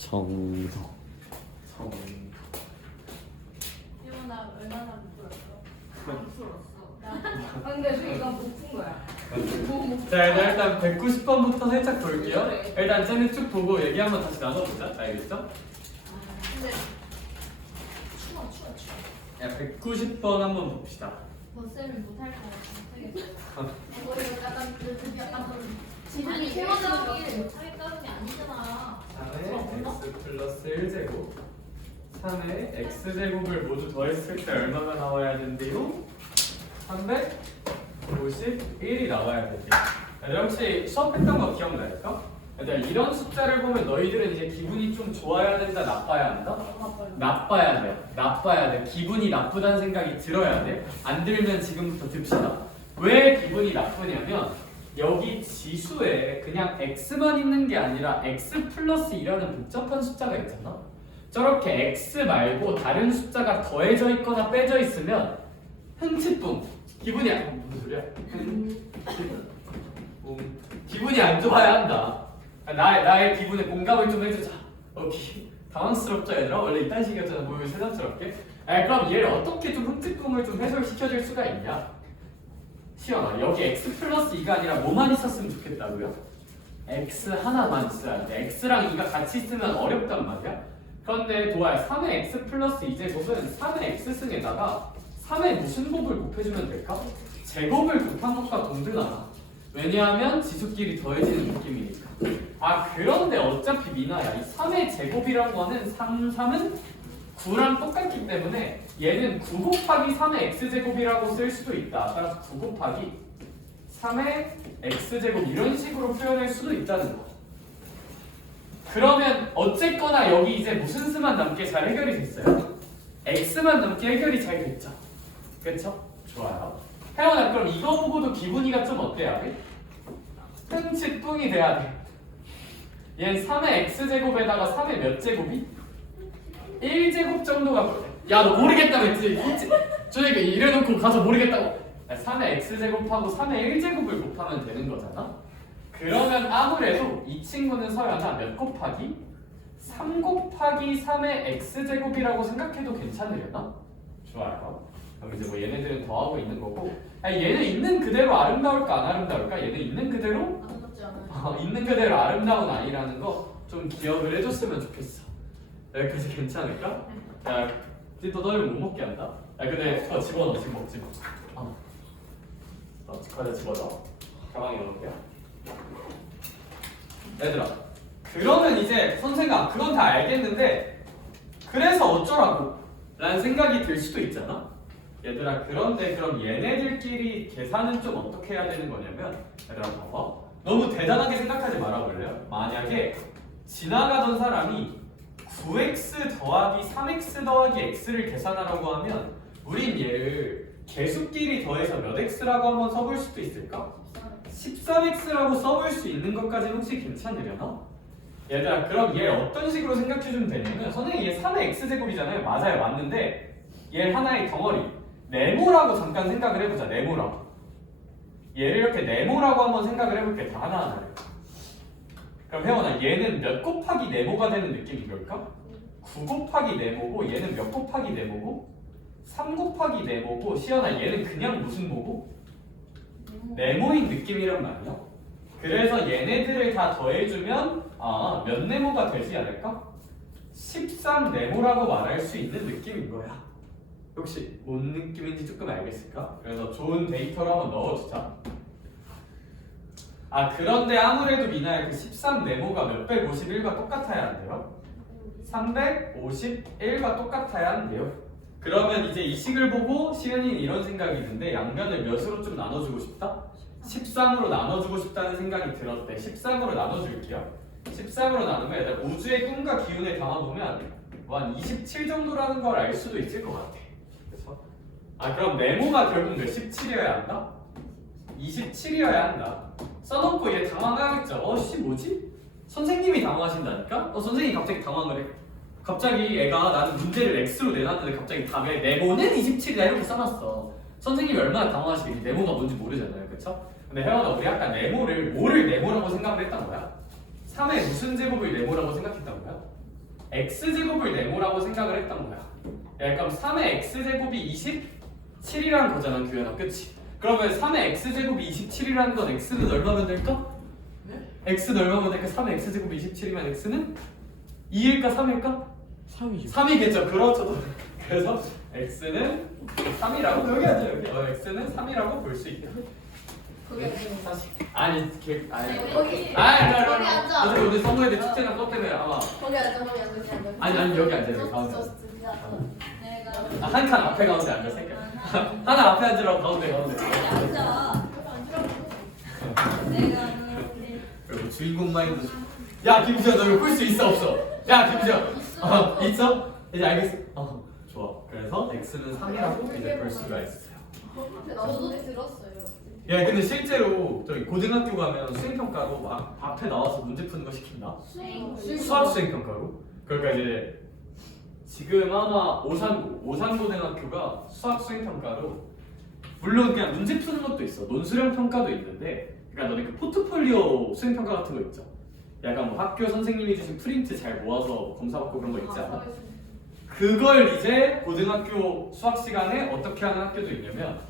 정도. 이거 나 얼마나 못 풀었어? 안 풀었어. 나 근데 저 이건 못푼 거야. 자, 일단 190번부터 살짝 볼게요. 일단 쟤는 쭉 보고 얘기 한번 다시 나눠보자. 알겠죠? 근데 추워. 야, 190번 한번 봅시다. 버스를 못할 거 같아. 이거 약간 좀 지금이 아니, 최원장이 못하겠다는 게 아니잖아. 3의 x 플러스 1제곱 3의 x제곱을 모두 더했을 때 얼마가 나와야 된대요? 351이 나와야 된대요. 얘들아, 혹시 수업했던 거 기억나니까? 얘들아, 이런 숫자를 보면 너희들은 이제 기분이 좀 좋아야 된다, 나빠야 한다? 나빠야 돼. 나빠야 돼. 기분이 나쁘다는 생각이 들어야 돼. 안 들면 지금부터 듭시다. 왜 기분이 나쁘냐면 여기 지수에 그냥 x만 있는 게 아니라 x 플러스 2라는 복잡한 숫자가 있잖아. 저렇게 x 말고 다른 숫자가 더해져 있거나 빼져 있으면 흥칫뿡 기분이 무슨 소리야? 기분이 안 좋아야 한다. 나의 기분에 공감을 좀 해주자. 당황스럽죠 얘들아? 원래 이딴 식이었잖아. 뭐 세상스럽게. 그럼 얘를 어떻게 좀 흥칫뿡을 좀 해소시켜줄 수가 있냐? 시연아, 여기 x 플러스 2가 아니라 뭐만 있었으면 좋겠다고요? x 하나만 있어야 돼. x랑 2가 같이 있으면 어렵단 말이야. 그런데 도아야, 3의 x 플러스 2제곱은 3의 x승에다가 3의 무슨 곱을 곱해주면 될까? 제곱을 곱한 것과 동등하다. 왜냐하면 지수끼리 더해지는 느낌이니까. 그런데 어차피 미나야, 이 3의 제곱이란 거는 3은 9랑 똑같기 때문에 얘는 9 곱하기 3의 x제곱이라고 쓸 수도 있다. 따라서 9 곱하기 3의 x제곱 이런 식으로 표현할 수도 있다는 거. 그러면 어쨌거나 여기 이제 무슨 수만 남게 잘 해결이 됐어요? x만 남게 해결이 잘 됐죠? 그쵸? 좋아요. 혜원아, 그럼 이거 보고도 기분이가 좀 어때야 돼? 흥칫뿡이 돼야 돼. 얘는 3의 x제곱에다가 3의 몇 제곱이? 1제곱 정도가 야, 너 모르겠다고 했지? 저녁에 이래놓고 가서 모르겠다고. 3의 x제곱하고 3의 1제곱을 곱하면 되는 거잖아. 그러면 아무래도 이 친구는 서연아 몇 곱하기? 3 곱하기 3의 x제곱이라고 생각해도 괜찮으려나? 좋아요. 그럼 이제 뭐 얘네들은 더하고 있는 거고, 얘는 있는 그대로 아름다울까 안 아름다울까? 얘는 있는 그대로? 아름답지 않아요. 있는 그대로 아름다운 아이라는 거 좀 기억을 해줬으면 좋겠어. 여기까지 괜찮을까? 야, 또 너희를 못 먹게 한다. 근데 집어넣어, 지금 먹지 마. 과자 집어넣어. 가방에 넣을게요. 얘들아, 그러면 이제 선생아, 그건 다 알겠는데 그래서 어쩌라고? 라는 생각이 들 수도 있잖아. 얘들아, 그런데 그럼 얘네들끼리 계산은 좀 어떻게 해야 되는 거냐면, 얘들아 봐봐. 너무 대단하게 생각하지 말아볼래요? 만약에 지나가던 사람이 9x 더하기 3x 더하기 x를 계산하라고 하면 우린 얘를 개수끼리 더해서 몇 x라고 한번 써볼 수도 있을까? 13x라고 써볼 수 있는 것까지는 혹시 괜찮으려나? 얘들아, 그럼 얘 어떤 식으로 생각해주면 되냐면, 선생님 얘 3의 x제곱이잖아요. 맞아요, 맞는데 얘 하나의 덩어리 네모라고 잠깐 생각을 해보자. 네모라고. 얘를 이렇게 네모라고 한번 생각을 해볼게. 다 하나하나를. 그럼 혜원아, 얘는 몇 곱하기 네모가 되는 느낌인 걸까? 9 곱하기 네모고, 얘는 몇 곱하기 네모고? 3 곱하기 네모고, 시연아 얘는 그냥 무슨 모고? 네모인 느낌이란 말이야. 그래서 얘네들을 다 더해주면 몇 네모가 되지 않을까? 13 네모라고 말할 수 있는 느낌인 거야. 혹시 뭔 느낌인지 조금 알겠을까? 그래서 좋은 데이터로 한번 넣어주자. 그런데 아무래도 미나의 그 13 네모가 몇백 51과 똑같아야 한대요? 351과 똑같아야 한대요. 그러면 이제 이 식을 보고 시은이는 이런 생각이 드는데, 양면을 몇으로 좀 나눠주고 싶다? 13으로 나눠주고 싶다는 생각이 들었대. 13으로 나눠줄게요. 13으로 나누면 일단 우주의 꿈과 기운을 담아보면 한 27 정도라는 걸 알 수도 있을 것 같아. 그래서 그럼 네모가 결국 몇 17이어야 한다? 27이어야 한다. 써놓고 얘 당황하겠죠. 뭐지? 선생님이 당황하신다니까? 선생님이 갑자기 당황을 해. 갑자기 애가 나는 문제를 x로 내놨는데 갑자기 답에 네모는 27이다 이렇게 써놨어. 선생님이 얼마나 당황하시겠니? 네모가 뭔지 모르잖아요, 그쵸? 근데 혜원아, 우리 아까 뭐를 네모라고 생각을 했던 거야? 3의 무슨 제곱을 네모라고 생각했던 거야? x제곱을 네모라고 생각을 했던 거야. 야, 그럼 3의 x제곱이 27이라는 거잖아, 규현아. 그치? 그러면 3의 x제곱이 27이라는 건 x는 얼마면 될까? x는 얼마면 될까? 3의 x제곱이 27이면 x는 2일까 3일까? 3이죠. 3이겠죠. 그렇죠. 그래서 x는 3이라고 여기 앉아 여기. x는 3이라고 볼 수 있다. 그게 사실 아니 아니 거기 아니 앉아. 어차피 오늘 선거에대 축제나 그것 때문에 아마 거기 앉아 거기 앉아 그냥 앉아. 아니 여기 앉아 여기 가운데. 내가 한 칸 앞에 가운데 앉아 새끼. 하나 앞에 앉으라고 가운데. 앉아. 내가 그리고 주인공 마인드. 야 김수현 너 이거 볼 수 있어 없어? 야 김수현 있어? 이제 알겠어. 좋아. 그래서 x는 3이라고 이제 볼 수가 있어요. 저도 들었어요. 야 근데 실제로 저기 고등학교 가면 수행평가로 막 앞에 나와서 문제 푸는 거 시킨다. 수학 수행평가로. 그러니까 이제 지금 아마 오산고등학교가 수학 수행평가로 물론 그냥 문제 푸는 것도 있어. 논술형 평가도 있는데 그러니까 너네 그 포트폴리오 수행평가 같은 거 있죠. 약간 뭐 학교 선생님이 주신 프린트 잘 모아서 검사받고 그런 거 있지 않아? 그걸 이제 고등학교 수학 시간에 어떻게 하는 학교도 있냐면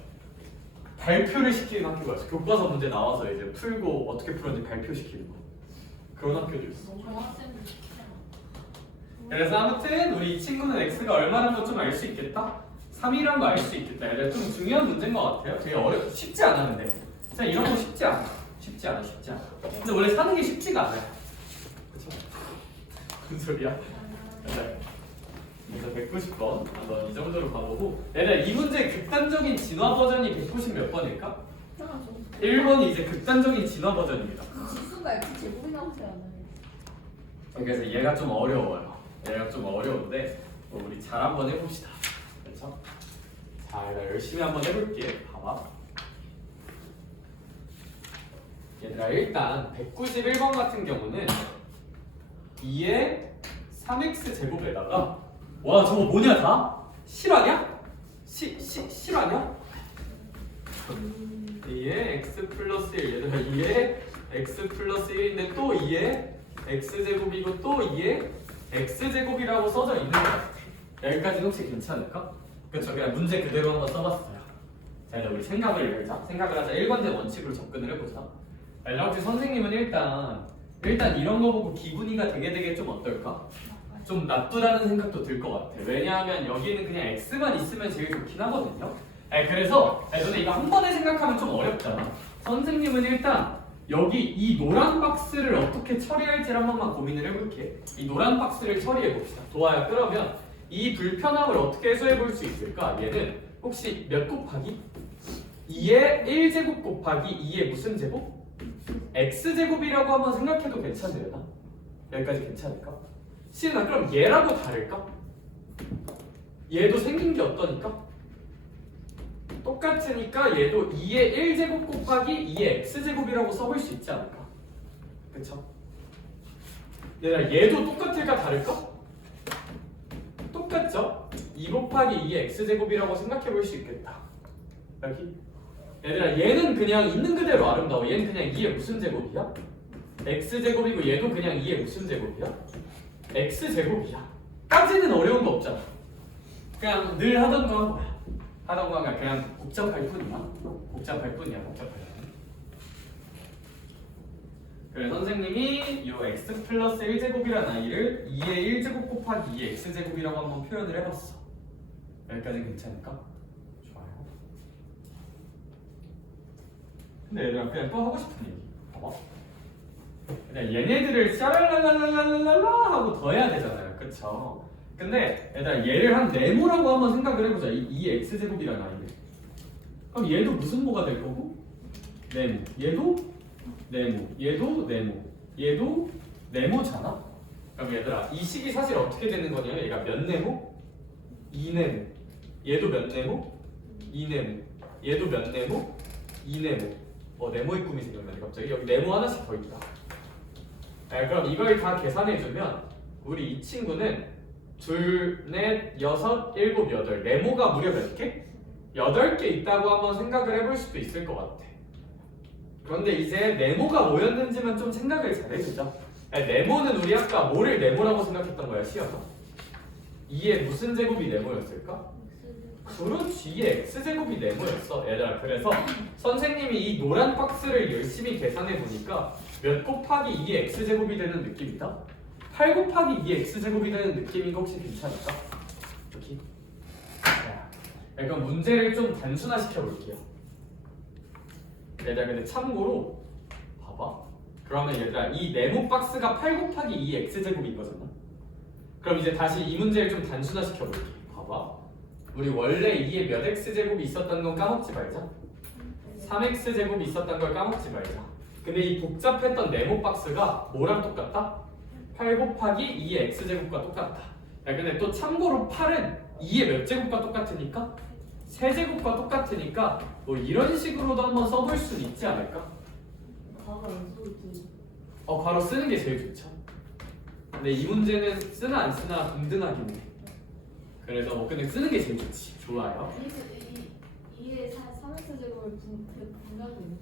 발표를 시키는 학교가 있어. 교과서 문제 나와서 이제 풀고 어떻게 풀었는지 발표시키는 거. 그런 학교도 있어. 그래서 아무튼 우리 이 친구는 x가 얼마라는 거 좀 알 수 있겠다? 3이란 거 알 수 있겠다. 이게 좀 중요한 문제인 것 같아요. 되게 쉽지 않아 근데. 진짜 이런 거 쉽지 않아. 쉽지 않아. 근데 원래 사는 게 쉽지가 않아요. 그쵸? 무슨 소리야? 그래서 190번 한번 이 정도로 가보고 얘들아 이 문제 극단적인 진화 버전이 190 몇 번일까? 1번이 이제 극단적인 진화 버전입니다. 지수가 이렇게 제곱이 나오지 않아요. 그래서 얘가 좀 어려워요. 얘가 좀 어려운데 우리 잘 한번 해봅시다. 그렇죠? 자, 얘들아 열심히 한번 해볼게. 봐봐. 얘들아 일단 191번 같은 경우는 2의 3x 제곱에다가 와 저거 뭐냐 다? 실화냐? 실화냐? 2의 x 플러스 1 얘들아 2의 x 플러스 1인데 또 2의 x제곱이고 또 2의 x제곱이라고 써져 있는 것 같아. 여기까지는 혹시 괜찮을까? 그쵸 그냥 문제 그대로 한번 써봤어요. 자 이제 우리 생각을 하자. 1번째 원칙으로 접근을 해보자. 혹시 선생님은 일단 이런 거 보고 기분이가 되게 좀 어떨까? 좀 나쁘다는 생각도 들 것 같아. 왜냐하면 여기는 그냥 x만 있으면 제일 좋긴 하거든요. 그래서 너네 이거 한 번에 생각하면 좀 어렵잖아. 선생님은 일단 여기 이 노란 박스를 어떻게 처리할지 한 번만 고민을 해볼게. 이 노란 박스를 처리해 봅시다. 도아야 그러면 이 불편함을 어떻게 해소해 볼 수 있을까? 얘는 혹시 몇 곱하기? 2의 1제곱 곱하기 2의 무슨 제곱? x제곱이라고 한번 생각해도 괜찮으려나? 여기까지 괜찮을까? 시은아 그럼 얘라고 다를까? 얘도 생긴 게 어떠니까? 똑같으니까 얘도 2의 1제곱 곱하기 2의 x제곱이라고 써볼 수 있지 않을까? 그쵸? 얘들아 얘도 똑같을까 다를까? 똑같죠? 2 곱하기 2의 x제곱이라고 생각해 볼 수 있겠다. 여기 얘들아 얘는 그냥 있는 그대로 아름다워. 얘는 그냥 2의 무슨 제곱이야? x제곱이고 얘도 그냥 2의 무슨 제곱이야? x제곱이야. 까지는 어려운 거 없잖아. 그냥 늘 하던 거 하던 거가 그냥 복잡할 뿐이야. 복잡할 뿐. 그래 선생님이 이 x 플러스 1제곱이라는 아이를 2의 1제곱 곱하기 2의 x제곱이라고 한번 표현을 해봤어. 여기까지 괜찮을까? 좋아요. 근데 얘들아 그냥 또 하고 싶은 얘기 봐봐. 그냥 얘네들을 샤랄랄랄랄랄라 하고 더 해야 되잖아요. 그쵸? 근데 얘들아 얘를 한 네모라고 한번 생각을 해보자. 이 x제곱이라는 아이를. 그럼 얘도 무슨 모가 될 거고? 네모. 얘도 네모. 얘도 네모. 얘도 네모잖아? 그럼 얘들아 이 식이 사실 어떻게 되는 거냐면 얘가 몇 네모? 2네모. 얘도 몇 네모? 2네모. 얘도 몇 네모? 2네모. 네모의 꿈이 생겼네 갑자기. 여기 네모 하나씩 더 있다. 그럼 이걸 다 계산해주면 우리 이 친구는 둘, 넷, 여섯, 일곱, 여덟 네모가 무려 몇 개? 8개 있다고 한번 생각을 해볼 수도 있을 것 같아. 그런데 이제 네모가 뭐였는지만 좀 생각을 잘 해보자. 아니, 네모는 우리 아까 뭐를 네모라고 생각했던 거야, 시연아? 2의 무슨 제곱이 네모였을까? 그렇지, 2의 x제곱이 네모였어. 얘들아, 그래서 선생님이 이 노란 박스를 열심히 계산해 보니까 몇 곱하기 2의 x제곱이 되는 느낌이다? 8 곱하기 2의 x제곱이 되는 느낌인 거 혹시 괜찮을까? 여기. 그럼 문제를 좀 단순화시켜 볼게요. 얘들아, 근데 참고로 봐봐. 그러면 얘들아, 이 네모 박스가 8 곱하기 2의 x제곱인 거잖아. 그럼 이제 다시 이 문제를 좀 단순화시켜 볼게. 봐봐. 우리 원래 2에 몇 x제곱이 있었다는 건 까먹지 말자. 3x제곱이 있었다는 걸 까먹지 말자. 근데 이 복잡했던 네모 박스가 뭐랑 똑같다? 8 곱하기 2의 x제곱과 똑같다. 야, 근데 또 참고로 8은 2의 몇 제곱과 똑같으니까? 세제곱과 똑같으니까 뭐 이런 식으로도 한번 써볼 수는 있지 않을까? 가가 안 쏘지. 바로 쓰는 게 제일 좋죠. 근데 이 문제는 쓰나 안 쓰나 든든하긴 해. 그래서 뭐 근데 쓰는 게 제일 좋지. 좋아요. 이게 3x 제곱을 분명히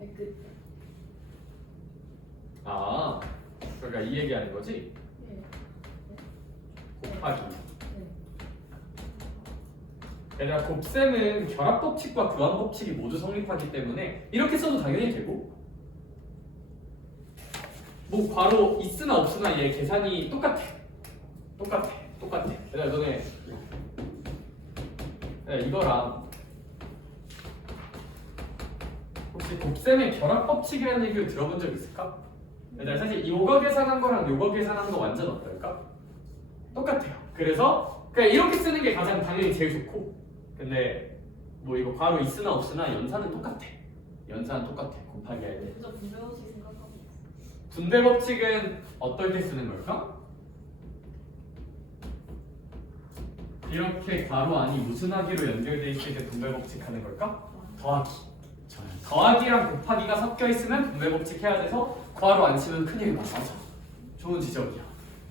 했어요. 그러니까 이 얘기하는 거지? 네. 곱하기. 네. 얘들아, 곱셈은 결합 법칙과 교환 법칙이 모두 성립하기 때문에 이렇게 써도 당연히 되고, 뭐 괄호 있으나 없으나 얘 계산이 똑같아. 얘들아, 너네 이거랑 혹시 곱셈의 결합 법칙이라는 얘기를 들어본 적 있을까? 얘들아, 사실 요거 계산한 거랑 요거 계산한 거 완전 어떨까? 똑같아요. 그래서 그냥 이렇게 쓰는 게 가장 당연히 제일 좋고, 근데 뭐 이거 괄호 있으나 없으나 연산은 똑같아. 곱하기 해야 돼. 진짜 분배호식 생각하고 있어. 분배 법칙은 어떨 때 쓰는 걸까? 이렇게 괄호 안이 무슨 하기로 연결돼 있을 때 분배 법칙 하는 걸까? 더하기. 더하기랑 곱하기가 섞여 있으면 분배 법칙 해야 돼서 괄호 안 치면 큰일 나. 맞아. 좋은 지적이야.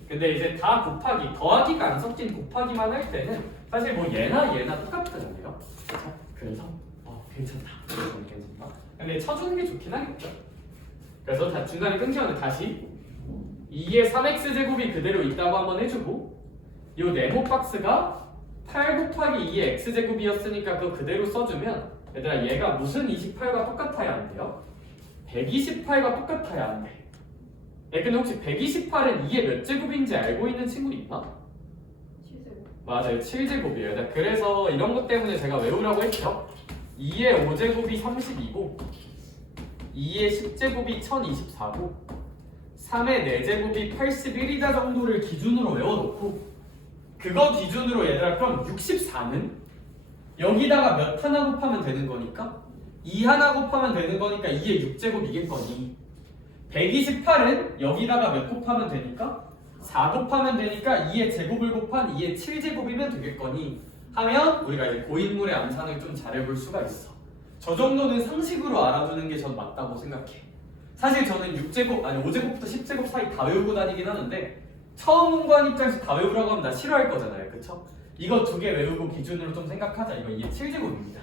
근데 이제 다 곱하기, 더하기가 안 섞인 곱하기만 할 때는 사실 뭐 얘나 똑같잖아요. 그래서 괜찮다. 근데 쳐주는 게 좋긴 하겠죠. 그래서 다 중간에 끊기면 다시 2의 3x제곱이 그대로 있다고 한번 해주고, 이 네모 박스가 8 곱하기 2의 x제곱이었으니까 그거 그대로 써주면, 얘들아, 얘가 무슨 28과 똑같아야 한대요? 128과 똑같아야 한대. 근데 혹시 128은 2의 몇 제곱인지 알고 있는 친구 있나? 7제곱. 맞아요, 7제곱이에요. 그래서 이런 것 때문에 제가 외우라고 했죠. 2의 5제곱이 32고 2의 10제곱이 1024고 3의 4제곱이 81이다 정도를 기준으로 외워놓고, 그거 기준으로 얘들아, 그럼 64는 여기다가 몇 하나 곱하면 되는 거니까 2 하나 곱하면 되는 거니까 2의 6제곱이겠거니, 128은 여기다가 몇 곱하면 되니까 4 곱하면 되니까 2의 제곱을 곱한 2의 7제곱이면 되겠거니 하면 우리가 이제 고인물의 암산을 좀 잘해볼 수가 있어. 저 정도는 상식으로 알아두는 게 전 맞다고 생각해. 사실 저는 6제곱, 아니 5제곱부터 10제곱 사이 다 외우고 다니긴 하는데, 처음 공부한 입장에서 다 외우라고 하면 나 싫어할 거잖아요. 그쵸? 이거 2개 외우고 기준으로 좀 생각하자. 이거 2의 7제곱입니다.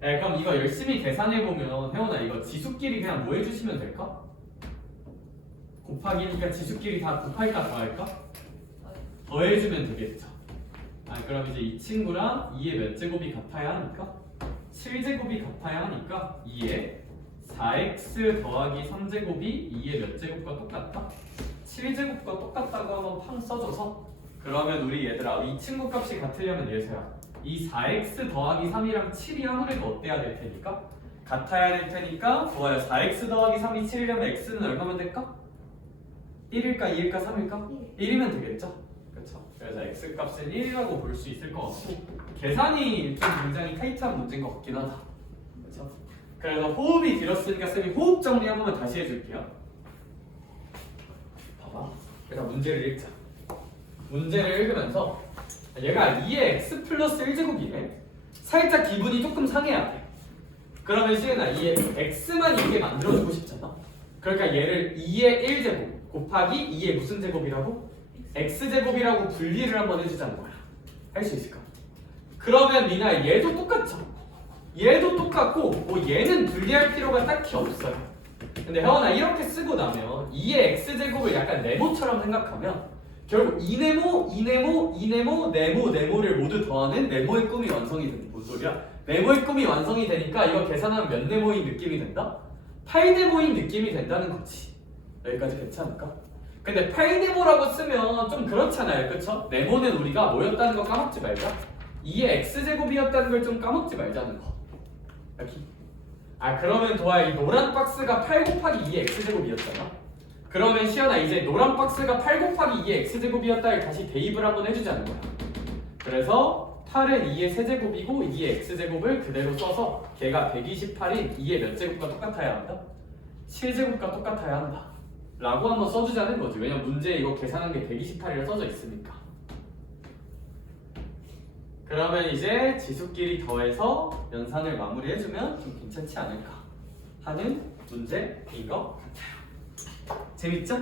그럼 이거 열심히 계산해보면, 혜원아, 이거 지수끼리 그냥 뭐 해주시면 될까? 곱하기니까 지수끼리 다 곱할까 더할까? 더해주면 되겠죠. 그럼 이제 이 친구랑 2의 몇 제곱이 같아야 하니까 7제곱이 같아야 하니까 2의 4x 더하기 3제곱이 2의 몇 제곱과 똑같다? 7제곱과 똑같다고 한번 팡 써줘서, 그러면 우리 얘들아, 이 친구 값이 같으려면 예서야, 이 4x 더하기 3이랑 7이 아무래도 어때야 될 테니까? 같아야 될 테니까, 좋아요. 4x 더하기 3이 7이려면 x는 얼마면 될까? 1일까 2일까 3일까? 1이면 되겠죠? 그렇죠. 그래서 x 값은 1이라고 볼 수 있을 것 같고, 계산이 좀 굉장히 타이트한 문제인 것 같긴 하다. 그렇죠? 그래서 호흡이 길었으니까 쌤이 호흡 정리 한 번만 다시 해줄게요. 봐봐. 그래서 문제를 읽자. 문제를 읽으면서 얘가 2의 x 플러스 1제곱이래. 살짝 기분이 조금 상해야 돼. 그러면 시은아, 2의 x만 있게 만들어주고 싶잖아. 그러니까 얘를 2의 1제곱 곱하기 2의 무슨 제곱이라고? x제곱이라고 분리를 한번 해주자는 거야. 할 수 있을까? 그러면 미나, 얘도 똑같죠? 얘도 똑같고 뭐 얘는 분리할 필요가 딱히 없어요. 근데 혜원아 이렇게 쓰고 나면 2의 x제곱을 약간 네모처럼 생각하면 결국 이네모, 이네모, 이네모, 네모, 네모를 모두 더하는 네모의 꿈이 완성이 된다. 뭔 소리야? 네모의 꿈이 완성이 되니까 이거 계산하면 몇 네모인 느낌이 된다? 8네모인 느낌이 된다는 거지. 여기까지 괜찮을까? 근데 8네모라고 쓰면 좀 그렇잖아요. 그쵸? 네모는 우리가 뭐였다는 거 까먹지 말자. 2의 x제곱이었다는 걸 좀 까먹지 말자는 거. 여기. 그러면 도아 이 노란 박스가 8 곱하기 2의 x제곱이었잖아. 그러면 시연아 이제 노란 박스가 8 곱하기 2의 x제곱이었다를 다시 대입을 한번 해주자는 거야. 그래서 8은 2의 세제곱이고 2의 x제곱을 그대로 써서 걔가 128인 2의 몇 제곱과 똑같아야 한다? 7제곱과 똑같아야 한다 라고 한번 써주자는 거지. 왜냐면 문제에 이거 계산한 게 128이라 써져 있으니까. 그러면 이제 지수끼리 더해서 연산을 마무리해주면 좀 괜찮지 않을까 하는 문제인 것 같아요. 재밌죠?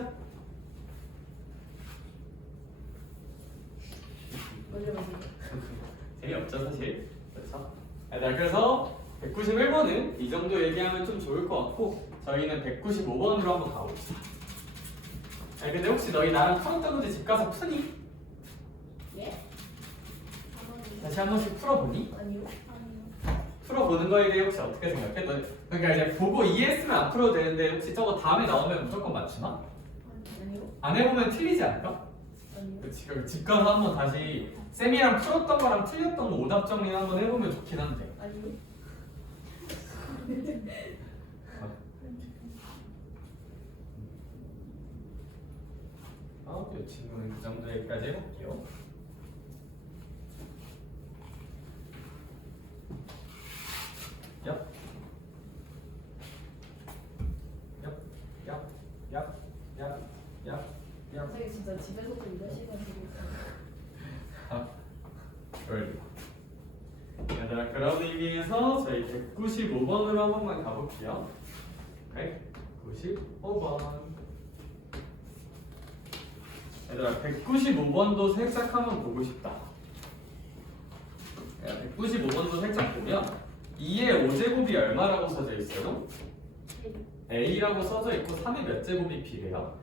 맞아. 재미없죠 사실. 그렇죠? 그래서 191번은 이 정도 얘기하면 좀 좋을 것 같고 저희는 195번으로 한번 가봅시다. 근데 혹시 너희 나랑 풀었던 문제 집 가서 푸니? 예? 다시 한 번씩 풀어보니? 아니요. 풀어보는 거에 대해 혹시 어떻게 생각해? 너 그러니까 이제 보고 이해했으면 안 풀어도 되는데 혹시 저거 다음에 나오면 무조건 맞추나? 아니요. 안 해보면 틀리지 않을까? 아니요. 그치, 그럼 집 가서 한번 다시 쌤이랑 풀었던 거랑 틀렸던 거 오답 정리 한번 해보면 좋긴 한데. 아니요. 이 친구는 그 정도 여기까지 해볼게요. 얍. 얍. 얍. 얍. 얍. 얍. 얍. 선생님 진짜 집에서도 이런 시간 되고 있어요. 그럴리가. 얘들아 그런 의미에서 저희 195번으로 한 번만 가볼게요. 오케이? 95번. 얘들아 195번도 살짝 한번 보고 싶다. 195번도 살짝 보면 2의 5제곱이 얼마라고 써져 있어요? A라고 써져 있고 3의 몇 제곱이 B래요?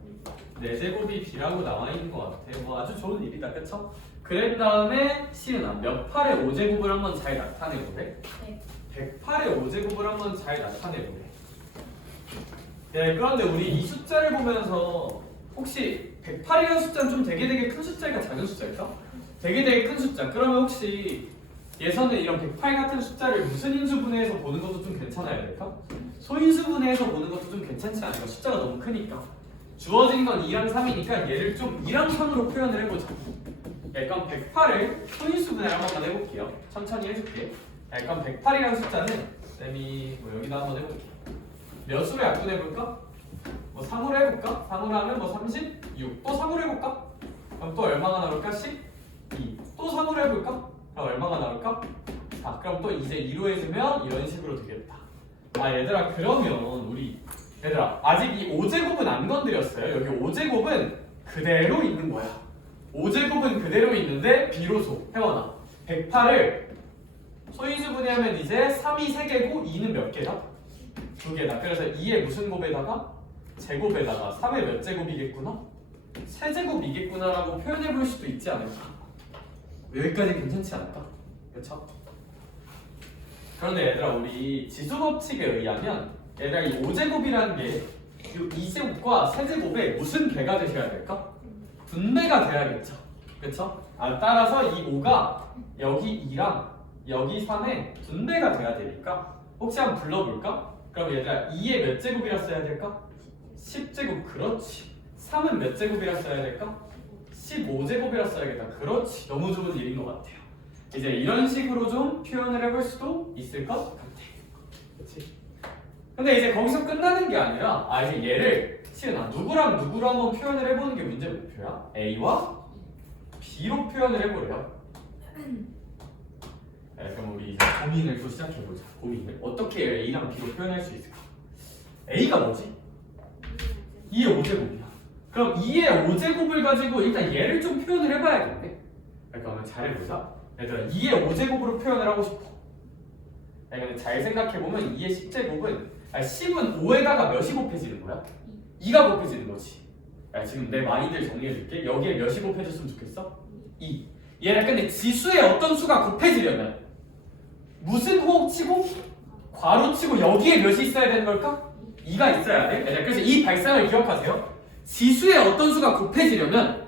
4제곱이 B라고 나와 있는 것 같아요. 뭐 아주 좋은 일이다, 그쵸? 그런 다음에 C은아 몇 8의 5제곱을 한번 잘 나타내보래? 네. 108의 5제곱을 한번 잘 나타내보래. 그런데 우리 이 숫자를 보면서 혹시 108이라는 숫자는 좀 되게 큰 숫자일까 작은 숫자일까? 되게 큰 숫자. 그러면 혹시 예선은 이런 108 같은 숫자를 무슨 인수분해해서 보는 것도 좀 괜찮아야 될까? 소인수분해해서 보는 것도 좀 괜찮지 않을까? 숫자가 너무 크니까. 주어진 건 2랑 3이니까 얘를 좀 2랑 3으로 표현을 해보자. 그럼 108을 소인수분해를 한번 해볼게요. 천천히 해줄게. 그럼 108이라는 숫자는 쌤이 뭐 여기다 한번 해볼게. 몇 수로 약분해볼까? 뭐 3으로 해볼까? 3으로 하면 뭐 36. 또 3으로 해볼까? 그럼 또 얼마가 나올까? 12. 또 3으로 해볼까? 그럼 얼마가 나올까? 4. 그럼 또 이제 2로 해주면 이런 식으로 되겠다. 얘들아 그러면 우리 얘들아 아직 이 5제곱은 안 건드렸어요. 여기 5제곱은 그대로 있는 거야. 5제곱은 그대로 있는데 비로소 혜원아 108을 소인수분해하면 이제 3이 3개고 2는 몇 개다? 2개다. 그래서 2의 무슨 곱에다가? 제곱에다가 3의 몇 제곱이겠구나? 세제곱이겠구나 라고 표현해 볼 수도 있지 않을까? 여기까지 괜찮지 않을까? 그쵸? 그런데 얘들아 우리 지수법칙에 의하면 얘들아 이 5제곱이라는 게 이 2제곱과 세제곱에 무슨 배가 되셔야 될까? 분배가 돼야겠죠? 그쵸? 따라서 이 5가 여기 2랑 여기 3에 분배가 돼야 되니까 혹시 한번 불러볼까? 그럼 얘들아 2의 몇 제곱이라 써야 될까? 10제곱. 그렇지. 3은 몇 제곱이라 써야 될까? 15제곱이라 써야겠다. 그렇지. 너무 좋은 일인 것 같아요. 이제 이런 식으로 좀 표현을 해볼 수도 있을 것 같아. 그렇지? 근데 이제 거기서 끝나는 게 아니라 이제 얘를 시은아 누구랑 누구로 한번 표현을 해보는 게 문제 목표야. A와 B로 표현을 해보래요. 그럼 우리 이제 고민을 또 시작해보자. 고민을 어떻게 A랑 B로 표현할 수 있을까? A가 뭐지? 2의 5제곱이야. 그럼 2의 5제곱을 가지고 일단 얘를 좀 표현을 해봐야겠네. 그러면 잘해보자. 얘들아 2의 5제곱으로 표현을 하고 싶어. 근데 잘 생각해보면 2의 10제곱은 10은 5에다가 몇이 곱해지는 거야? 2가 곱해지는 거지. 야, 지금 내 마인드를 정리해줄게. 여기에 몇이 곱해졌으면 좋겠어? 2. 얘를 근데 지수에 어떤 수가 곱해지려면 무슨 호흡치고 괄호치고 여기에 몇이 있어야 되는 걸까? 2가 있어야 돼. 그래서 이 발상을 기억하세요. 지수에 어떤 수가 곱해지려면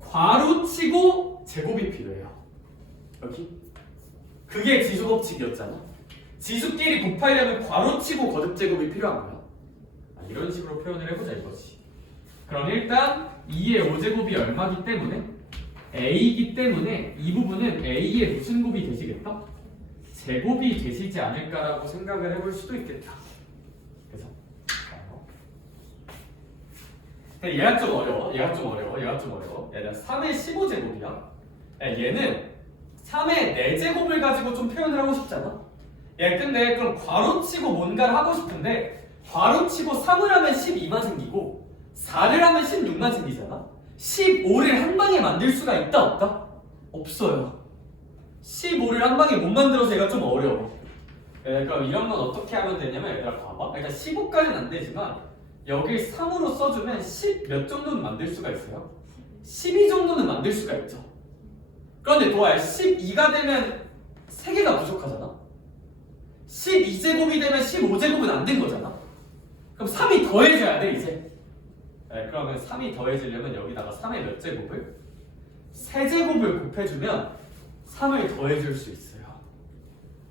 괄호치고 제곱이 필요해요. 여기 그게 지수 법칙이었잖아. 지수끼리 곱하려면 괄호치고 거듭 제곱이 필요한 거야. 이런 식으로 표현을 해보자 이거지. 그럼 일단 2의 5제곱이 얼마기 때문에 a이기 때문에 이 부분은 a의 무슨 곱이 되시겠다? 제곱이 되시지 않을까라고 생각을 해볼 수도 있겠다. 그래서 얘가 좀 어려워. 얘가 좀 어려워. 얘는 3의 15제곱이야. 얘는 3의 4제곱을 가지고 좀 표현을 하고 싶잖아. 얘 근데 그럼 괄호치고 뭔가를 하고 싶은데 괄호치고 3을 하면 12만 생기고 4를 하면 16만 생기잖아. 15를 한 방에 만들 수가 있다 없다? 없어요. 15를 한 방에 못 만들어서 얘가 좀 어려워. 그럼 이런 건 어떻게 하면 되냐면 얘들아 봐봐. 일단 15까지는 안 되지만 여길 3으로 써주면 10 몇 정도는 만들 수가 있어요? 12 정도는 만들 수가 있죠. 그런데 도알 12가 되면 3개가 부족하잖아. 12제곱이 되면 15제곱은 안 된 거잖아. 그럼 3이 더해져야 돼 이제. 그러면 3이 더해지려면 여기다가 3의 몇 제곱을? 3제곱을 곱해주면 3을 더해줄 수 있어요.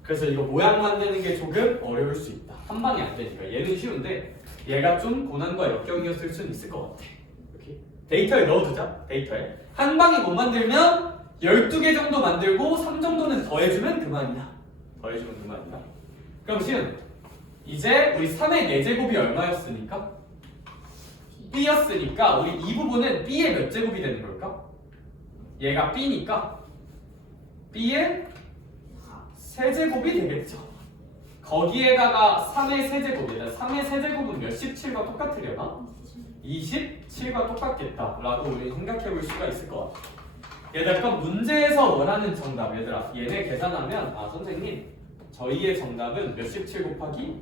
그래서 이거 모양 만드는 게 조금 어려울 수 있다. 한 방에 안 되니까. 얘는 쉬운데 얘가 좀 고난과 역경이었을 수는 있을 것 같아. 이렇게 데이터에 넣어두자. 데이터에 한 방에 못 만들면 12개 정도 만들고 3 정도는 더해주면 그만이야. 그럼 시은 이제 우리 3의 4제곱이 얼마였으니까? b였으니까 우리 이 부분은 b의 몇 제곱이 되는 걸까? 얘가 b니까 b의 세제곱이 되겠죠. 거기에다가 3의 세제곱이다. 3의 세제곱은 몇 17과 똑같으려나? 27과 똑같겠다 라고 우리 생각해 볼 수가 있을 것 같아. 얘들아 그럼 문제에서 원하는 정답 얘들아 얘네 계산하면 선생님 저희의 정답은 몇 17 곱하기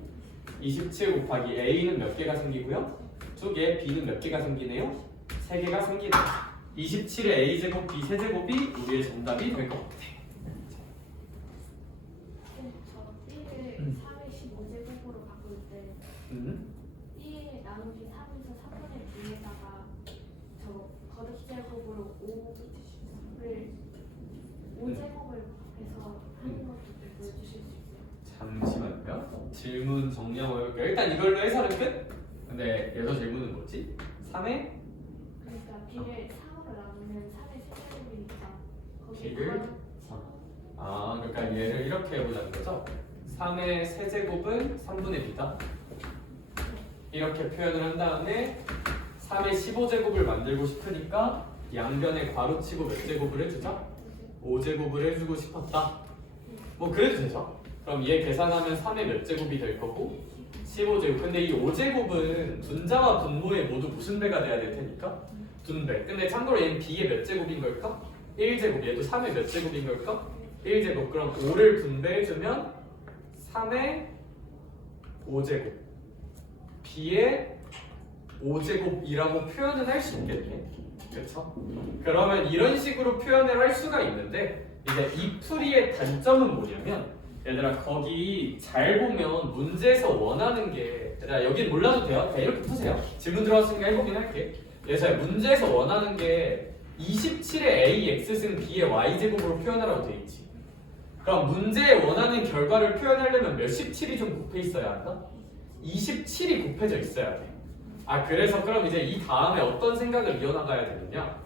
27 곱하기 a는 몇 개가 생기고요? 2개, b는 몇 개가 생기네요? 3개가 생기네요. 27의 a제곱, b 세제곱이 우리의 정답이 될 것 같아. 저 B를 3의 15제곱으로 바꿀 때 B의 나누기 3에서 3분의 2에다가 저 거듭제곱으로 5를 5제곱을 해서 하는 것도 보여주실 수 있어요? 잠시만요. 질문 정리하고 해볼게요. 일단 이걸로 해설은 끝? 근데 여기서 질문은 뭐지? 3의? 그러니까 B를 3으로 나누면 3의 세제곱이니까 거기에 B를? 그러니까 얘를 이렇게 해보자는 거죠? 3의 세제곱은 3분의 b다. 이렇게 표현을 한 다음에 3의 15제곱을 만들고 싶으니까 양변에 괄호치고 몇 제곱을 해주자? 5제곱을 해주고 싶었다. 뭐 그래도 되죠? 그럼 얘 계산하면 3의 몇 제곱이 될 거고 15제곱. 근데 이 5제곱은 분자와 분모에 모두 무슨 배가 돼야 될 테니까? 분배. 근데 참고로 얘는 b의 몇 제곱인 걸까? 1제곱. 얘도 3의 몇 제곱인 걸까? 1제곱. 그럼 5를 분배해주면 3의 5제곱 b의 5제곱이라고 표현을 할 수 있겠네. 그렇죠? 그러면 이런 식으로 표현을 할 수가 있는데 이제 이 풀이의 단점은 뭐냐면 얘들아 거기 잘 보면 문제에서 원하는 게 얘들아 여긴 몰라도 돼요. 그냥 이렇게 푸세요. 질문 들어왔으니까 해보긴 할게. 그래서 문제에서 원하는 게 27의 ax승 b의 y제곱으로 표현하라고 돼 있지. 그럼 문제에 원하는 결과를 표현하려면 몇 17이 좀 곱해 있어야 한다? 27이 곱해져 있어야 돼. 그래서 그럼 이제 이 다음에 어떤 생각을 이어나가야 되느냐?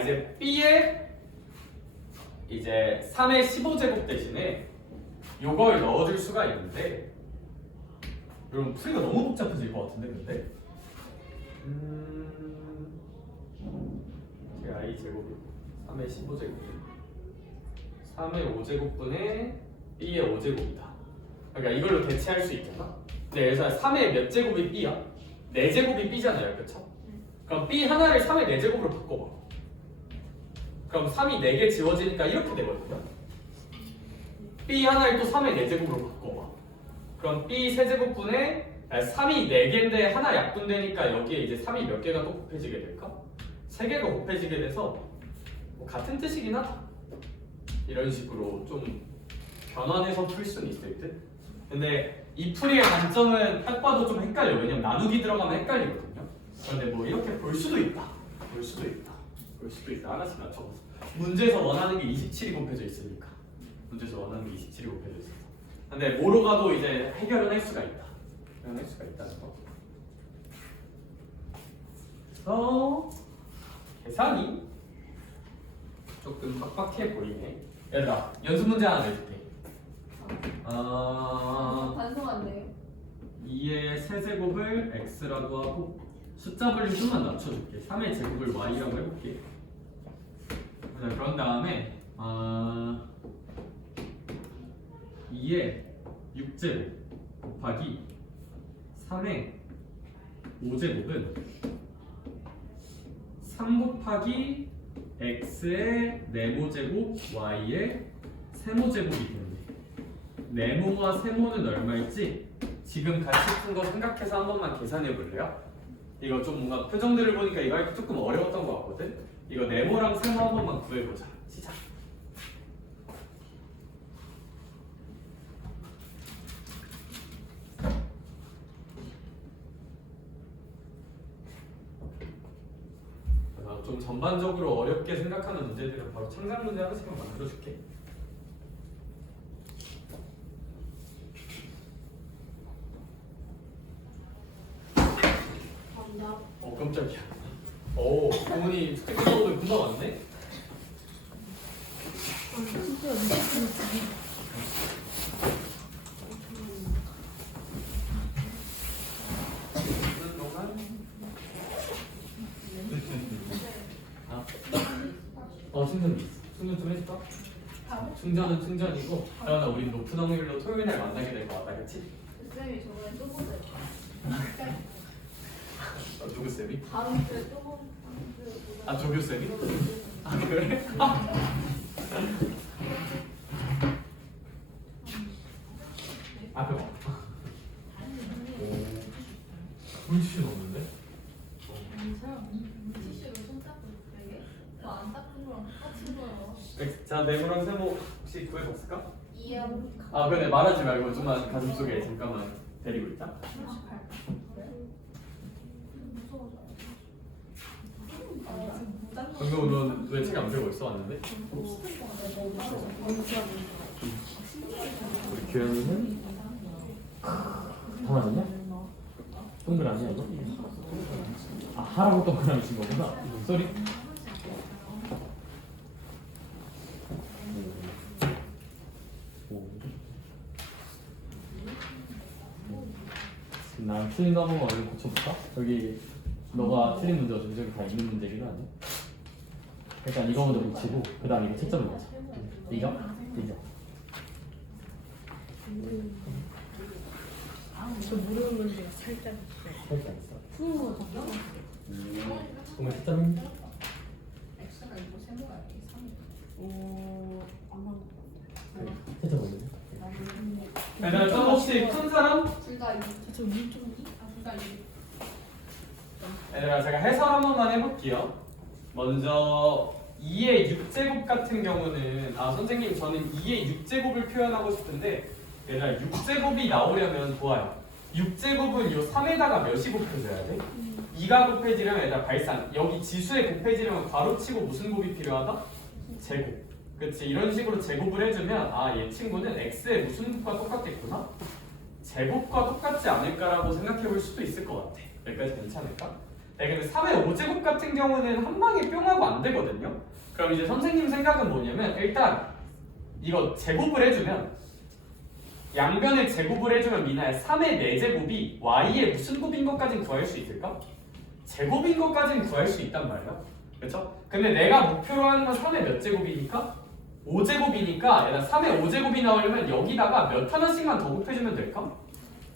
이제 b에 이제 3의 15제곱 대신에 요걸 넣어줄 수가 있는데 여러분 풀이가 너무 복잡해질 것 같은데 근데 제가 i 제곱이 3의 15제곱 3의 5제곱분의 b의 5제곱이다. 그러니까 이걸로 대체할 수 있잖아. 근데 여기서 3의 몇 제곱이 b야? 4제곱이 b잖아요. 그쵸? 그럼 b 하나를 3의 4제곱으로 바꿔봐. 그럼 3이 4개 지워지니까 이렇게 되거든요. b 하나를 또 3의 4제곱으로 바꿔봐. 그럼 B 세제곱분에 3이 4개인데 하나 약분되니까 여기에 이제 3이 몇 개가 또 곱해지게 될까? 3개가 곱해지게 돼서 뭐 같은 뜻이긴 하다. 이런 식으로 좀 변환해서 풀 수는 있을 듯. 근데 이 풀이의 단점은 딱 봐도 좀 헷갈려. 왜냐면 나누기 들어가면 헷갈리거든요. 그런데 뭐 이렇게 볼 수도 있다. 볼 수도 있다. 볼 수도 있다. 하나씩 맞춰봐서. 문제에서 원하는 게 27이 곱해져 있으니까. 문제에서 원하는 게 27이 곱해져 있어. 근데 뭐로 가도 이제 해결은 할 수가 있다. 해결할 수가 있다는 거. 그래서 계산이 조금 빡빡해 보이네. 얘들아, 연습 문제 하나 내줄게. 반성한대요. 2의 세제곱을 x라고 하고 숫자 분류 좀만 낮춰줄게. 3의 제곱을 y라고 해볼게. 자, 그런 다음에 2의 6제곱 곱하기 3의 5제곱은 3 곱하기 x의 네모제곱 y의 세모제곱이 되는데 네모와 세모는 얼마일지 지금 같이 푼 거 생각해서 한 번만 계산해 볼래요? 이거 좀 뭔가 표정들을 보니까 이거 하기 조금 어려웠던 것 같거든? 이거 네모랑 세모 한 번만 구해보자. 시작. 좀 전반적으로 어렵게 생각하는 문제들은 바로 창작 문제 하나씩만 만들어줄게. 정답. 깜짝이야. 오, 부모님 숙제 끝나고도 금방 왔네? 충전이 있어. 충전 좀 해줄까? 충전은 충전이고 그러나 우리 높은 확률로 토요일 날 만나게 될 것 같다, 그치? 쌤이 저번에 또 보세요. 누구 쌤이? 다음 주에 또 보세요. 아, 조교 쌤이? 아, 그래? 앞에 봐. 물티슈 없는데? 물티슈로 손 닦고 되게 안 닦은 거랑 똑같은 거예요. 자, 네모랑 세모 혹시 구해봤을까? 이해하고 아, 근데 말하지 말고 좀만 가슴속에 잠깐만 데리고 있자. 방금 넌왜 책 안 들고 있어 왔는데? 우리 규현이는 다 맞았냐? 동그라미야 이거? 아, 하라고 동그라미 친 거구나. 쏘리. 난 틀린 거 한 번만 얼른 고쳐볼까? 저기 너가 틀린 문제가 저기 다 있는 문제긴 하네. 일단 이거 먼저 고치고 그 다음 이거 채점을 보자. 이죠? 이죠? 저 모르는 문제가 살짝 살짝 있어. 정말 채점은? X가 이거 세모가 이게 3이에요. 채점 올리네. 얘들아, 좀 혹시 큰 사람? 둘다 2. 저 위쪽이 둘다 2. 얘들아, 제가 해설 한 번만 해볼게요. 먼저 2의 6제곱 같은 경우는 선생님 저는 2의 6제곱을 표현하고 싶은데 얘들아 6제곱이 나오려면 좋아요. 6제곱은 요 3에다가 몇이 곱해져야 돼? 2가 곱해지려면 얘들아 발산 여기 지수에 곱해지려면 괄호치고 무슨 곱이 필요하다? 제곱. 그치, 이런 식으로 제곱을 해주면 얘 친구는 x의 무슨 곱과 똑같겠구나? 제곱과 똑같지 않을까라고 생각해 볼 수도 있을 것 같아. 여기까지 괜찮을까? 네, 근데 3의 5제곱 같은 경우는 한 방에 뿅 하고 안 되거든요. 그럼 이제 선생님 생각은 뭐냐면 일단 이거 제곱을 해주면 양변을 제곱을 해주면 미나야 3의 4제곱이 y의 무슨 곱인 것까진 구할 수 있을까? 제곱인 것까진 구할 수 있단 말이야. 그렇죠? 근데 내가 목표로 하는 건 3의 몇 제곱이니까? 5제곱이니까 얘들아 3의 5제곱이 나오려면 여기다가 몇 하나씩만 더 곱해주면 될까?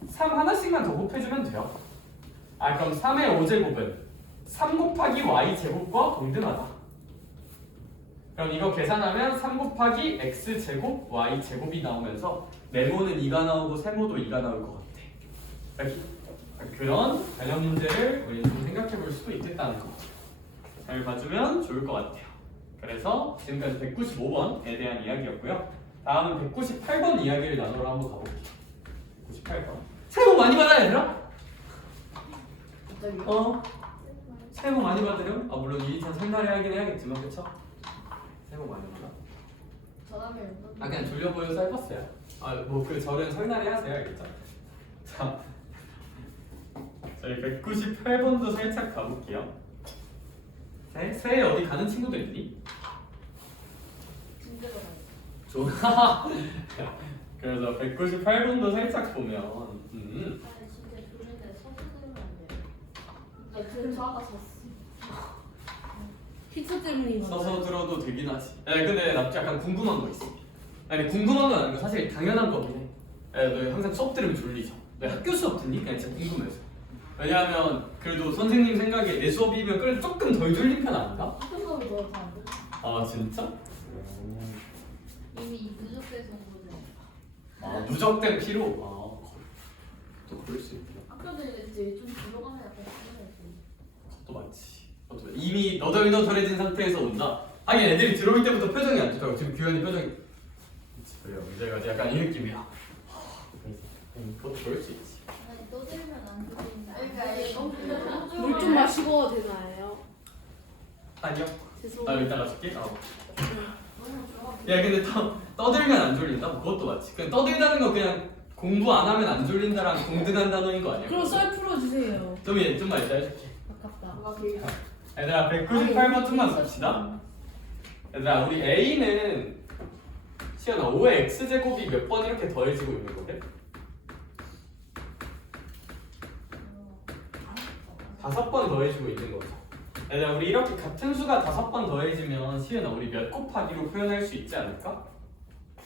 3 하나씩만 더 곱해주면 돼요. 그럼 3의 5제곱은 3 곱하기 y 제곱과 동등하다. 그럼 이거 계산하면 3 곱하기 x제곱 y제곱이 나오면서 네모는 2가 나오고 세모도 2가 나올 것 같아. 여기 그런 관련 문제를 우리 좀 생각해 볼 수도 있겠다는 거. 잘 봐주면 좋을 것 같아요. 그래서 지금까지 195번에 대한 이야기였고요. 다음은 198번 이야기를 나누러 한번 가볼게요. 198번. 새해 복 많이 받아야 얘들아? 새해 복 많이 받으렴? 아 물론 이 2차 설날에 하긴 해야겠지만 그쵸? 새해 복 많이 받아. 전화면 아 그냥 졸려 보여서 해봤어요. 아 뭐 그 절은 설날에 하세요 알겠죠? 자 저희 198번도 살짝 가볼게요. 새해 어디 가는 친구도 있니? 진짜로 좋아. 그래서 198번도 살짝 보면 아니 진짜 졸린데 서서 들으면 안 돼요. 나 들은 저 아까 잤어. 피처 때문인 거 서서 들어도 되긴 하지. 근데 나 약간 궁금한 거 있어. 아니 궁금한 건 아니고 사실 당연한 거긴 해. 너 항상 수업 들으면 졸리죠? 너 학교 수업 듣니? 그냥 진짜 궁금해서. 왜냐하면 그래도 선생님 생각에 내 수업이면 그래도 조금 덜 졸린 편 아닌가? 학교 수업이 너다안 돼. 아 진짜? 이미 누적돼서 온 거죠. 아 누적된 피로? 또 그럴 수 있구나. 학교 다닐 때좀 들어가면 약간 그래야지. 또 맞지. 이미 너덜너덜해진 상태에서 온다. 하긴 애들이 들어올 때부터 표정이 안 좋다고. 지금 규현이 표정이 그래요. 문제가 약간 이 느낌이야. 그것도 그럴 수 있지. 아니 떠들면 안 들린다. 그러니까 물 좀 마시고 되나요? 아니요. 죄송합니다. 이따가 줄게. 너무 좋아. 야 근데 떠들면 안 졸린다? 그것도 맞지. 그냥 떠들다는 거 그냥 공부 안 하면 안 졸린다랑 동등한 단어인 거 아니야? 그럼 썰 풀어주세요. 좀만 이따 해줄게. 아깝다. 누가 길 얘들아 198번 좀만 봅시다. 얘들아 우리 A는 시연아 5의 x제곱이 몇 번 이렇게 더해지고 있는 거래? 5번 더해지고 있는 거죠. 얘들아 우리 이렇게 같은 수가 5번 더해지면 시연아 우리 몇 곱하기로 표현할 수 있지 않을까?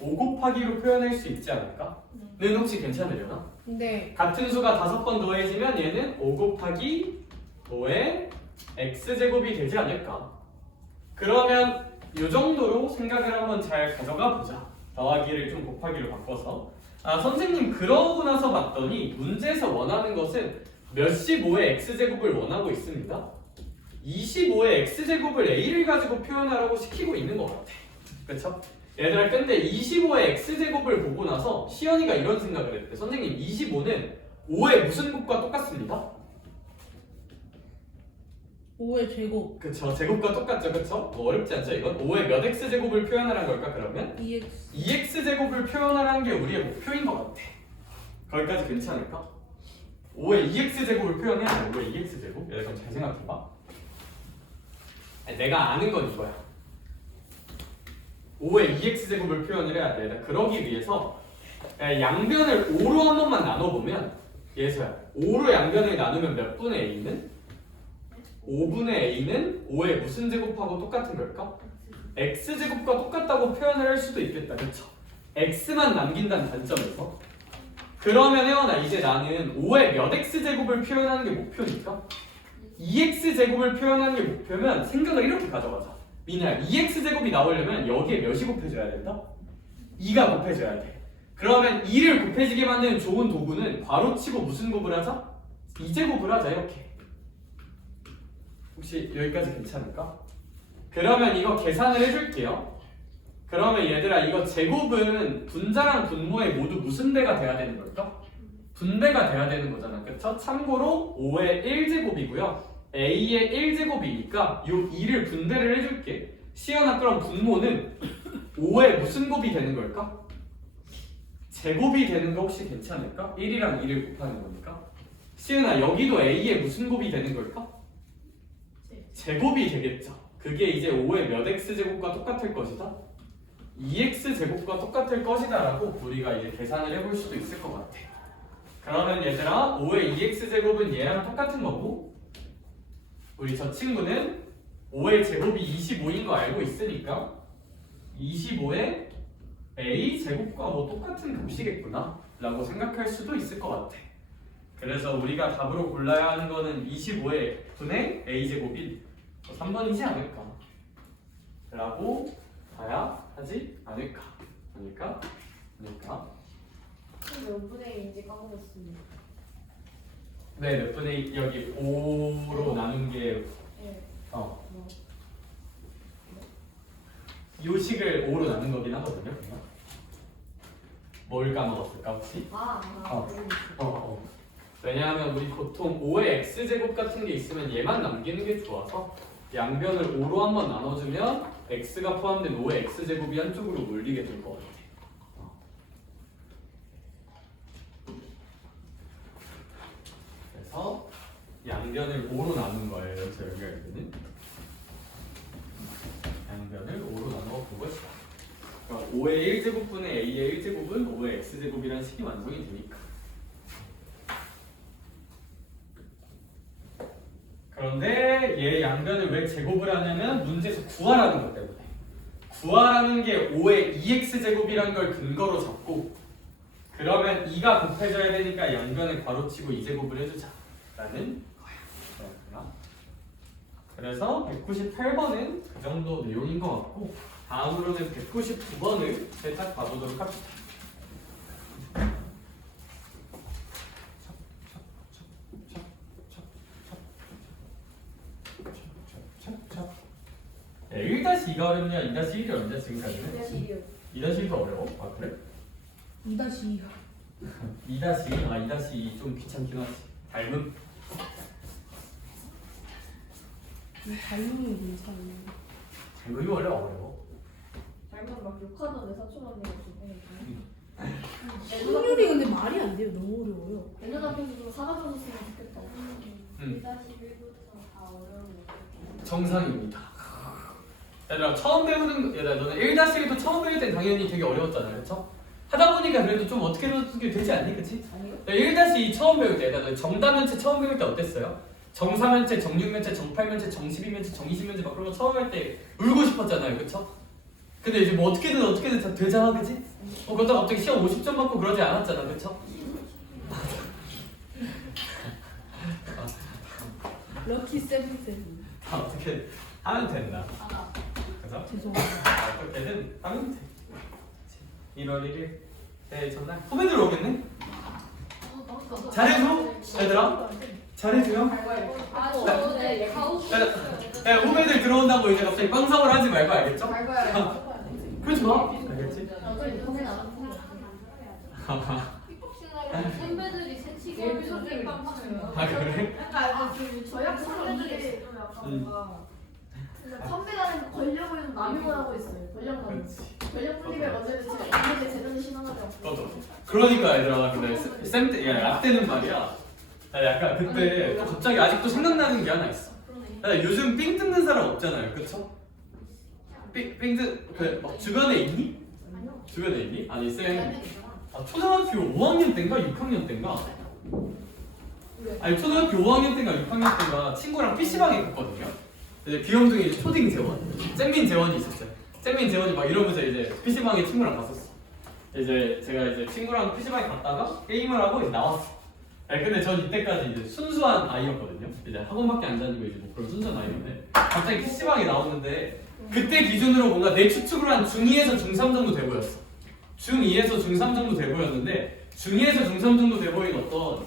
5 곱하기로 표현할 수 있지 않을까? 는 혹시 괜찮으려나? 근데 같은 수가 5번 더해지면 얘는 5 곱하기 5의 x제곱이 되지 않을까? 그러면 이 정도로 생각을 한번 잘 가져가 보자. 더하기를 좀 곱하기로 바꿔서. 선생님 그러고 나서 봤더니 문제에서 원하는 것은 몇십 5의 x제곱을 원하고 있습니다. 25의 x제곱을 a를 가지고 표현하라고 시키고 있는 것 같아. 그쵸? 얘들아 근데 25의 x제곱을 보고 나서 시연이가 이런 생각을 했대. 선생님 25는 5의 무슨 곱과 똑같습니다. 5의 제곱 그쵸? 제곱과 똑같죠? 그쵸? 뭐 어렵지 않죠 이건? 5의 몇 x제곱을 표현하라는 걸까 그러면? 2x 2x제곱을 표현하라는 게 우리의 목표인 것 같아. 거기까지 괜찮을까? 5의 2x제곱을 표현해야 돼. 5의 2x제곱? 얘들 그럼 잘 생각해봐. 내가 아는 건 이거야. 5의 2x제곱을 표현을 해야 돼. 그러기 위해서 양변을 5로 한 번만 나눠보면 예서야 5로 양변을 나누면 몇 분의 a는? 5분의 a는 5의 무슨 제곱하고 똑같은 걸까? x제곱과 똑같다고 표현을 할 수도 있겠다. 그쵸? x만 남긴다는 관점에서 그러면 혜원아 이제 나는 5의 몇 x제곱을 표현하는 게 목표니까 2x제곱을 표현하는 게 목표면 생각을 이렇게 가져가자. 민아야 2x제곱이 나오려면 여기에 몇이 곱해져야 된다? 2가 곱해져야 돼. 그러면 2를 곱해지게 만드는 좋은 도구는 괄호치고 무슨 곱을 하자? 2제곱을 하자 이렇게. 혹시 여기까지 괜찮을까? 그러면 이거 계산을 해줄게요. 그러면 얘들아 이거 제곱은 분자랑 분모에 모두 무슨 배가 돼야 되는 걸까? 분배가 돼야 되는 거잖아. 그쵸? 참고로 5의 1제곱이고요. a의 1제곱이니까 요 2를 분배를 해줄게. 시연아 그럼 분모는 5의 무슨 곱이 되는 걸까? 제곱이 되는 거 혹시 괜찮을까? 1이랑 2를 곱하는 거니까. 시연아 여기도 a의 무슨 곱이 되는 걸까? 제곱이 되겠죠. 그게 이제 5의 몇 x제곱과 똑같을 것이다. 2x제곱과 똑같을 것이다 라고 우리가 이제 계산을 해볼 수도 있을 것 같아. 그러면 얘들아 5의 2x제곱은 얘랑 똑같은 거고 우리 저 친구는 5의 제곱이 25인 거 알고 있으니까 25의 a제곱과 뭐 똑같은 값이겠구나 라고 생각할 수도 있을 것 같아. 그래서 우리가 답으로 골라야 하는 거는 25의 분의 a제곱인 3번이지 않을까 라고 가야 하지 않을까? 아닐까? 몇 분의 1인지 까먹었습니다. 네, 몇 분의 여기 5로 나눈 게 네. 요 식을 5로 나눈 거긴 하거든요. 그냥. 뭘 까먹었을까 혹시? 왜냐하면 우리 보통 5의 x제곱 같은 게 있으면 얘만 남기는 게 좋아서 양변을 5로 한번 나눠주면 x가 포함된 5의 x제곱이 한쪽으로 몰리게 될 것 같아. 그래서 양변을 5로 나눈 거예요. 여기서 여기가 있는 양변을 5로 나누어 본 것이다. 그러니까 5의 1제곱분의 a의 1제곱은 5의 x제곱이라는 식이 완성이 되니까. 그런데 얘 양변을 왜 제곱을 하냐면 문제에서 구하라는 것 때문에. 구하라는 게 5의 2x제곱이라는 걸 근거로 잡고 그러면 2가 곱해져야 되니까 양변을 괄호치고 2제곱을 해주자 라는 거야. 그래서 198번은 그 정도 내용인 것 같고 다음으로는 199번을 살짝 봐보도록 합시다. 네, 1-2가 어렵냐 2-1이 어렵냐 지금까지는? 2-1도 어려워? 아 그래? 2-2. 2-2 좀 귀찮긴 하지. 닮음? 닮음이 괜찮네. 닮음이 원래 어려워. 잘못 막 욕하던데 사촌 언니가 좀. 확률이 근데 말이 안 돼요. 너무 어려워요. 내년 앞에서 좀 사과줘줬으면 좋겠다. 2-1부터 다 어려운 거. 정상입니다. 얘들아 처음 배우는 얘들아 너는 1-1도 처음 배울 땐 당연히 되게 어려웠잖아, 그렇죠? 하다 보니까 그래도 좀 어떻게 되지 않니, 그렇지? 아니요. 1-2 처음 배울 때 얘들아 정다면체 처음 배울 때 어땠어요? 정사면체, 정육면체, 정팔면체, 정십이면체, 정이십면체 막 그런 거 처음 할 때 울고 싶었잖아요, 그렇죠? 근데 이제 뭐 어떻게든 다 되잖아, 그렇지? 그러다 갑자기 시험 50점 받고 그러지 않았잖아, 그렇죠? 럭키 세븐세븐. 다 어떻게 하면 된다. 그래서 죄송합니다. 어떻게든 하면 돼. 1월 1일 네 전날 후배들 오겠네? 잘해줘 얘들아 잘해줘요. 네, 가오스. 야, 후배들 들어온다고 이제 갑자기 빵성을 하지 말고 알겠죠? 그러지 마 알겠지? 선배들이 새치기 하면서 땡빵 쳐요. 아 그래? 약간 저희 선배들이 선배가 권력을 남용을 하고 있어요. 권력 남용. 권력 분립을 먼저 해서 이게 제대로 신앙하지 않고. 맞아. 그러니까 얘들아 근데 쌤때 약때는 말이야 나 약간 그때 갑자기 아직도 생각나는 게 하나 있어. 나 요즘 삥 뜯는 사람 없잖아요, 그쵸? 삥 뜯... 막 주변에 있니? 주변에 있니? 아니 쌤 초등학교 5학년 때인가 6학년 때인가? 아니 초등학교 5학년 때인가 6학년 때인가 친구랑 PC방에 갔거든요. 이제 귀염둥이 초딩 재원, 잼민 재원이 있었어요. 잼민 재원이 막 이러면서 이제 PC방에 친구랑 갔었어. 이제 제가 이제 친구랑 PC방에 갔다가 게임을 하고 이제 나왔어. 아니, 근데 전 이때까지 이제 순수한 아이였거든요. 이제 학원밖에 안 다니고 이제 뭐 그런 순수한 아이였는데 갑자기 PC방에 나오는데 그때 기준으로 뭔가 내 추측으로 한 중2에서 중3 정도 돼 보였어. 중2에서 중3 정도 돼 보였는데 중2에서 중3 정도 돼 보인 어떤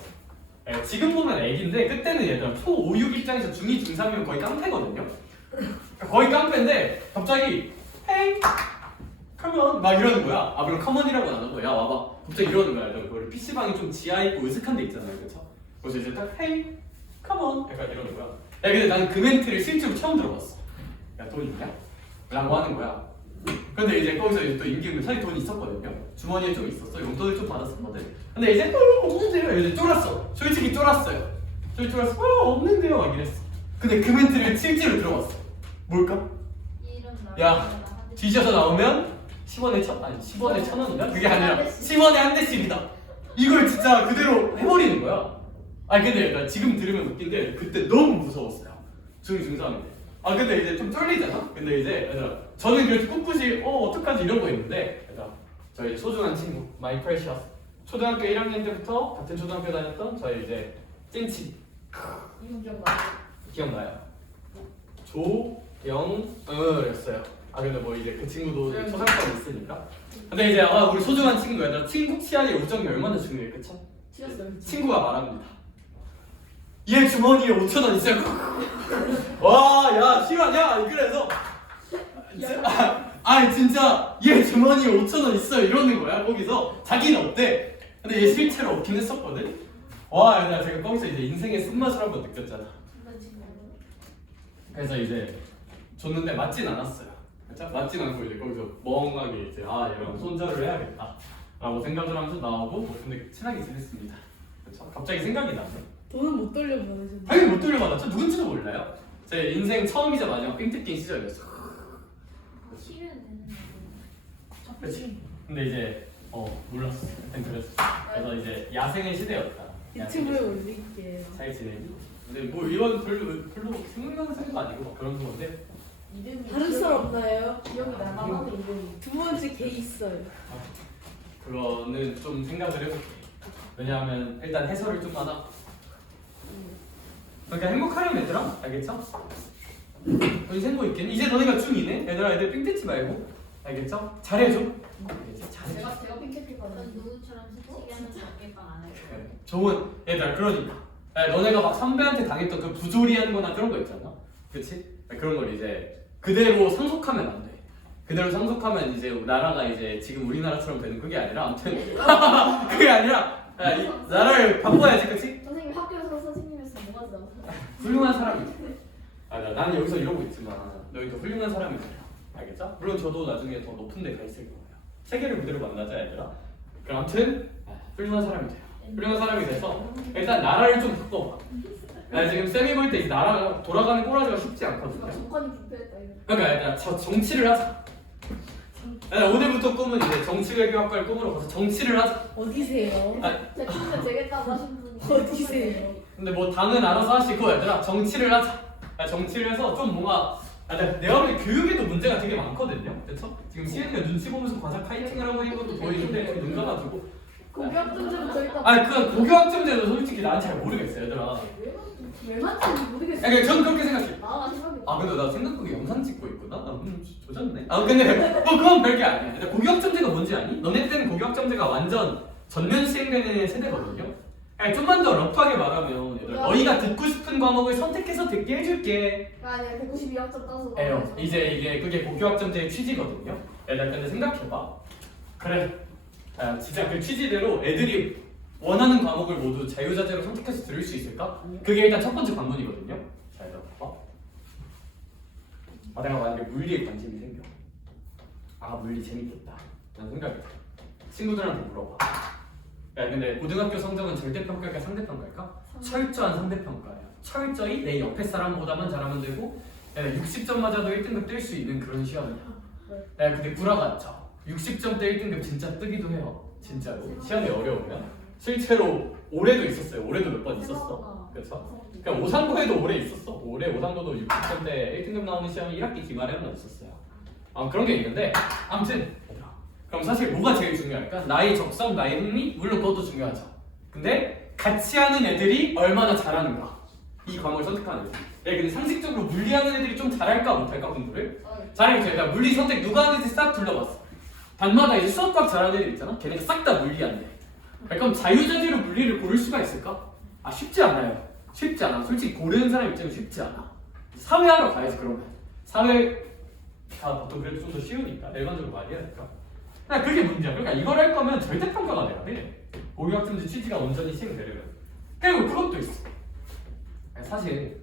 지금 보면 애기인데 그때는 얘들아 초5, 6 입장에서 중2, 중3이면 거의 깡패거든요. 거의 깡패인데 갑자기 헤이 컴온 막 이러는 거야. 아 물론 컴온이라고 안 하고 야 와봐 갑자기 이러는 거야. 원래 PC방이 좀 지하에 있고 으슥한 데 있잖아요, 그렇죠? 그래서 이제 딱 헤이 컴온 약간 이러는 거야. 야 근데 나는 그 멘트를 실제로 처음 들어봤어. 야 돈 있냐? 라고 하는 거야. 근데 이제 거기서 이제 또 임기응변 사실 돈이 있었거든요. 주머니에 좀 있었어. 용돈을 좀 받았었거든. 근데 이제 없는데요. 이제 쫄았어. 솔직히 쫄았어요. 없는데요. 막 이랬어. 근데 그 멘트를 실제로 들어봤어. 뭘까? 야 뒤져서 나오면 10원에 10원인가? 그게 아니라 10원에 한 대씩이다. 이걸 진짜 그대로 해버리는 거야. 아니 근데 나 지금 들으면 웃긴데 그때 너무 무서웠어요. 중3인데. 아 근데 이제 좀 쫄리잖아? 근데 이제 얘들아 저는 그래도 꿋꿋이 어떡하지 이러고 있는데 얘들아 저희 소중한 친구 마이 프레셔스 초등학교 1학년 때부터 같은 초등학교 다녔던 저희 이제 찐친 이분 기억나요? 기억나요? 조영을였어요. 아 근데 뭐 이제 그 친구도 초상권이 있으니까. 근데 이제 아 우리 소중한 친구 얘들아 친구 치아의 우정이 얼마나 중요해 그쵸? 튀었어요. 친구가 말합니다. 얘 주머니에 5,000원 있어요. 와, 야, 실화냐? 그래서 진짜 얘 주머니에 5,000원 있어요 이러는 거야 거기서. 자기는 없대. 근데 얘 실제로 없긴 했었거든. 와, 야, 제가 거기서 이제 인생의 쓴맛을 한번 느꼈잖아. 그래서 이제 줬는데 맞진 않았어요. 맞진 않고 이제 거기서 멍하게 이제 얘랑 손절을 해야겠다 라고 생각을 하면서 나오고 뭐 근데 친하게 지냈습니다. 그렇죠? 갑자기 생각이 나네. 돈은 못 돌려받으셨는데. 당연히 못 돌려받았죠. 누군지도 몰라요. 제 인생 처음이자 마지막 삥 뜯긴 시절이었어. 치면 되는 거. 그렇지. 근데 이제 몰랐어. 그땐 그랬어. 그래서 이제 야생의 시대였다. 유튜브에 올릴게요. 잘 지내니? 근데 뭐 이건 별로 생각나는 생각 아니고 막 그런 건데. 이름이 다른 썰 없나요? 기억이 나만 이름이. 두 번째 개 있어요. 그거는 좀 생각을 해볼게. 왜냐하면 일단 해설을 좀 하나. 그러니까 행복하려면 얘들아 알겠죠? 너희 생각 있겠니? 이제 너네가 중2네? 얘들아 애들 삥 뜯지 말고 알겠죠? 잘해줘. 알겠지? 잘해줘. 제가 핑크피거든. 전 누구처럼 솔직히 하면서 어깨빵 안 해요. 좋은 얘들아 그러니까 너네가 막 선배한테 당했던 그 부조리하는 거나 그런 거 있잖아. 그치? 그런 걸 이제 그대로 상속하면 안 돼. 그대로 상속하면 이제 나라가 이제 지금 우리나라처럼 되는 그게 아니라 아무튼 그게 아니라 나라를 바꿔야지. 그치? 선생님 학교에서 선생님에서 뭐가 나와? 훌륭한 사람이지. 나는 여기서 이러고 있지만 너희도 훌륭한 사람이 돼요. 알겠죠? 물론 저도 나중에 더 높은 데 가 있을 거예요. 세계를 그대로 만나자 얘들아. 그럼 아무튼 훌륭한 사람이 돼요. 훌륭한 사람이 돼서 일단 나라를 좀 바꿔봐. 나 지금 쌤이 볼 때 이 나라가 돌아가는 꼬라지가 쉽지 않거든요. 정권이 부패했다 이거. 그러니까 일단 정치를 하자. 오늘부터 꿈은 이제 정치외교학과를 꿈으로 가서 정치를 하자. 어디세요? 제 꿈을 되겠다고 하신 분이. 어디세요? 근데 뭐 당은 알아서 하시고 얘들아 정치를 하자. 정치를 해서 좀 뭔가 내가 보기엔 교육에도 문제가 되게 많거든요. 그렇죠? 지금 시은이가 눈치 보면서 과자 카이팅을 하고 있는 것도 보이는데 눈 감아주고. 고교학점제도 있다. 그 고교학점제도 솔직히 난 잘 모르겠어 얘들아. 왜 맞는지 모르겠어. 그러니까 저는 그렇게 생각해. 나가 생각이. 근데 나 생각보다 영상 찍고 있구나. 조졌네. 근데 뭐 그건 별게 아니야. 근데 고교학점제가 뭔지 아니? 너네 때는 고교학점제가 완전 전면 시행되는 세대거든요. 좀만 더 러프하게 말하면 얘들 너희가 듣고 싶은 과목을 선택해서 듣게 해줄게. 아니야 192학점 따서. 에요. 이제 그게 고교학점제의 취지거든요. 얘들 근데 생각해봐. 그래. 진짜 그 취지대로 애들이 원하는 과목을 모두 자유자재로 선택해서 들을 수 있을까? 그게 일단 첫 번째 관문이거든요. 자, 얘들아 봐봐. 내가 만약에 물리에 관심이 생겨. 물리 재밌겠다. 라는 생각이 들어. 친구들한테 물어봐. 야, 근데 고등학교 성적은 절대평가일까 상대평가일까? 철저한 상대평가야. 철저히 내 옆에 사람보다만 잘하면 되고 60점 맞아도 1등급 뜰 수 있는 그런 시험이야. 근데 구라같죠. 60점대 1등급 진짜 뜨기도 해요. 진짜로. 시험이 어려우면. 실제로 올해도 있었어요. 올해도 몇 번 있었어. 그렇죠? 그러니까 오상고에도 올해 있었어. 올해 오상고도 60점대 1등급 나오는 시험이 1학기 기말에 한 번 있었어요. 그런 게 있는데 아무튼 그럼 사실 뭐가 제일 중요할까? 나의 적성, 나의 흥미? 물론 그것도 중요하죠. 근데 같이 하는 애들이 얼마나 잘하는가. 이 과목을 선택하는 애들. 근데 상식적으로 물리하는 애들이 좀 잘할까 못할까 공부를? 잘하겠죠. 일단 물리 선택 누가 하는지 싹 둘러봤어. 반마다 이제 수학과학 잘하는 애들 있잖아. 걔네가 싹 다 물리한대. 그럼 자유자재로 물리를 고를 수가 있을까? 쉽지 않아요. 쉽지 않아. 솔직히 고르는 사람 입장은 쉽지 않아. 사회하러 가야지 그러면. 사회가 보통 그래도 좀 더 쉬우니까 일반적으로 많이 해야 될까? 그게 문제야. 그러니까 이걸 할 거면 절대평가가 돼야 돼. 고교학점제 취지가 온전히 시행되려면. 그리고 그것도 있어. 사실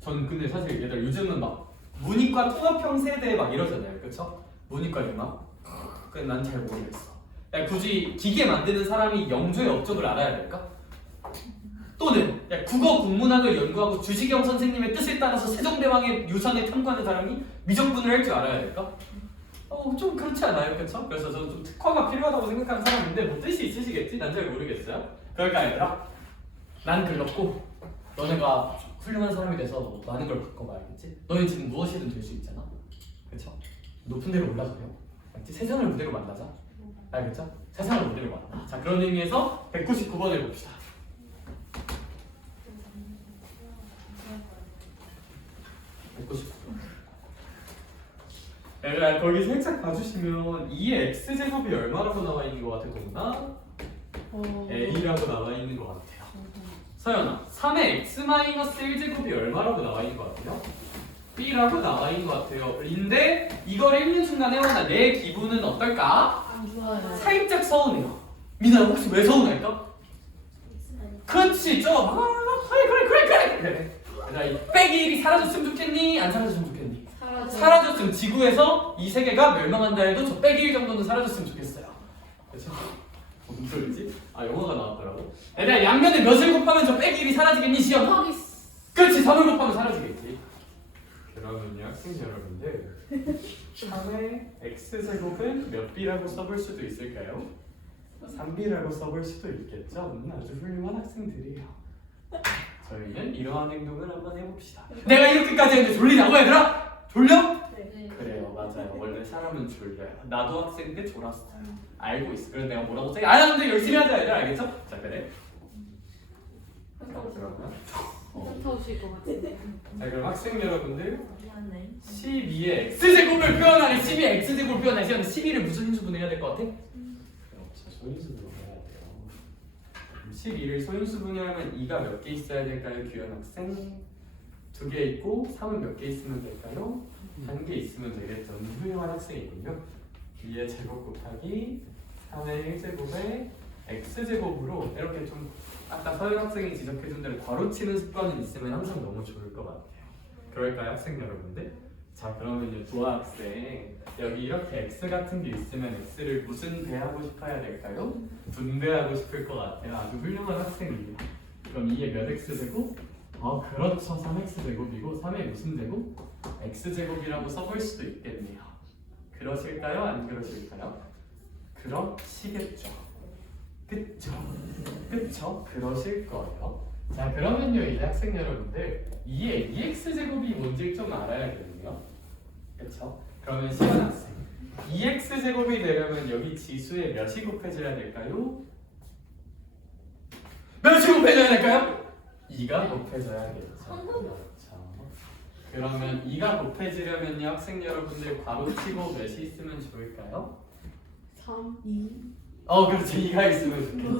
저는 근데 사실 얘들 요즘은 막 문이과 통합형 세대 막 이러잖아요. 그쵸? 문이과 융합? 난 잘 모르겠어. 굳이 기계 만드는 사람이 영조의 업적을 알아야 될까? 또는 국어 국문학을 연구하고 주시경 선생님의 뜻에 따라서 세종대왕의 유산을 탐구하는 사람이 미적분을 할 줄 알아야 될까? 좀 그렇지 않아요? 그쵸? 그래서 저는 좀 특화가 필요하다고 생각하는 사람인데 뭐 뜻이 있으시겠지? 난 잘 모르겠어요. 그러니까 얘들아 난 글렀고 너네가 훌륭한 사람이 돼서 많은 걸 바꿔봐. 알겠지? 너희 지금 무엇이든 될 수 있잖아. 그쵸? 높은 데로 올라가요. 알겠지? 세상을 무대로 만나자. 알겠죠? 세상을 무대로 만나. 자, 그런 의미에서 199번을 봅시다. 얘들아 거기 살짝 봐주시면 2의 x제곱이 얼마라고 나와 있는 것 같아 동나? a라고 나와 있는 것 같아요. 서연아 3의 x-1제곱이 얼마라고 나와 있는 것 같아요? b라고 나와 있는 것 같아요. 인데 이걸 읽는 순간 혜원아 내 기분은 어떨까? 안 좋아요. 살짝 서운해요. 민아 혹시 왜 서운할까? 그렇지 좀 그래. 얘들아 이 빼기 1이 사라졌으면 좋겠니? 안 사라졌으면 좋겠니? 사라졌으면 지구에서 이 세계가 멸망한다 해도 저 빼기 1 정도는 사라졌으면 좋겠어요. 그렇죠? 무슨 소리지? 아 영어가 나왔더라고. 얘들아 양면에 몇을 곱하면 저 빼기 1이 사라지겠니? 시험. 곱하기 그렇지 3을 곱하면 사라지겠지. 그러면요 학생 여러분들 3의 x제곱은 몇 b라고 써볼 수도 있을까요? 3b라고 써볼 수도 있겠죠? 아주 훌륭한 학생들이에요. 저희는 이러한 행동을 한번 해봅시다. 내가 이렇게까지 했는데 졸리냐고 얘들아? 졸려? 네. 그래요 맞아요. 원래 사람은 졸려요. 나도 학생 때 졸았어요. 알고 있어. 그래서 내가 뭐라고 써? 안 하는데 열심히 하자 얘들 알겠죠? 자 그래. 자 그러면 현타 오실 것 같은데. 자 그럼 학생 여러분들 미안해. 12의 x제곱을 표현하는 12의 x제곱을 표현하는 시간에 12를 무슨 인수분 해야 될 것 같아? 그렇죠. 소인수분을 해야 돼요. 12를 소인수분을 하면 2가 몇 개 있어야 될까요? 규현 학생? 2개 있고 3은 몇 개 있으면 될까요? 1개 있으면 되겠죠. 훌륭한 학생이군요. 2의 제곱 곱하기 3의 1제곱에 x제곱으로 이렇게 좀 아까 서현 학생이 지적해준 대로 괄호치는 습관은 있으면 항상 너무 좋을 것 같아요. 그럴까요 학생 여러분들? 자 그러면요 도아 학생 여기 이렇게 x 같은 게 있으면 x를 무슨 배하고 싶어야 될까요? 분배하고 싶을 것 같아요. 아주 훌륭한 학생이에요. 그럼 2의 몇 x제곱? 그렇죠 3x제곱이고 3의 무슨 제곱? x제곱이라고 써볼 수도 있겠네요. 그러실까요? 안 그러실까요? 그러시겠죠. 그쵸? 그러실 거예요. 자 그러면요 이제 학생 여러분들 2의 2x제곱이 뭔지 좀 알아야겠네요. 그쵸? 그러면 시원 학생 2x제곱이 되려면 여기 지수에 몇이 곱해져야 될까요? 몇이 곱해져야 될까요? 2가 곱해져야겠죠. 그렇죠. 그러면 2가 곱해지려면요 학생 여러분들 괄호치고 몇이 있으면 좋을까요? 3, 2. 그렇지 2가 있으면 좋겠죠.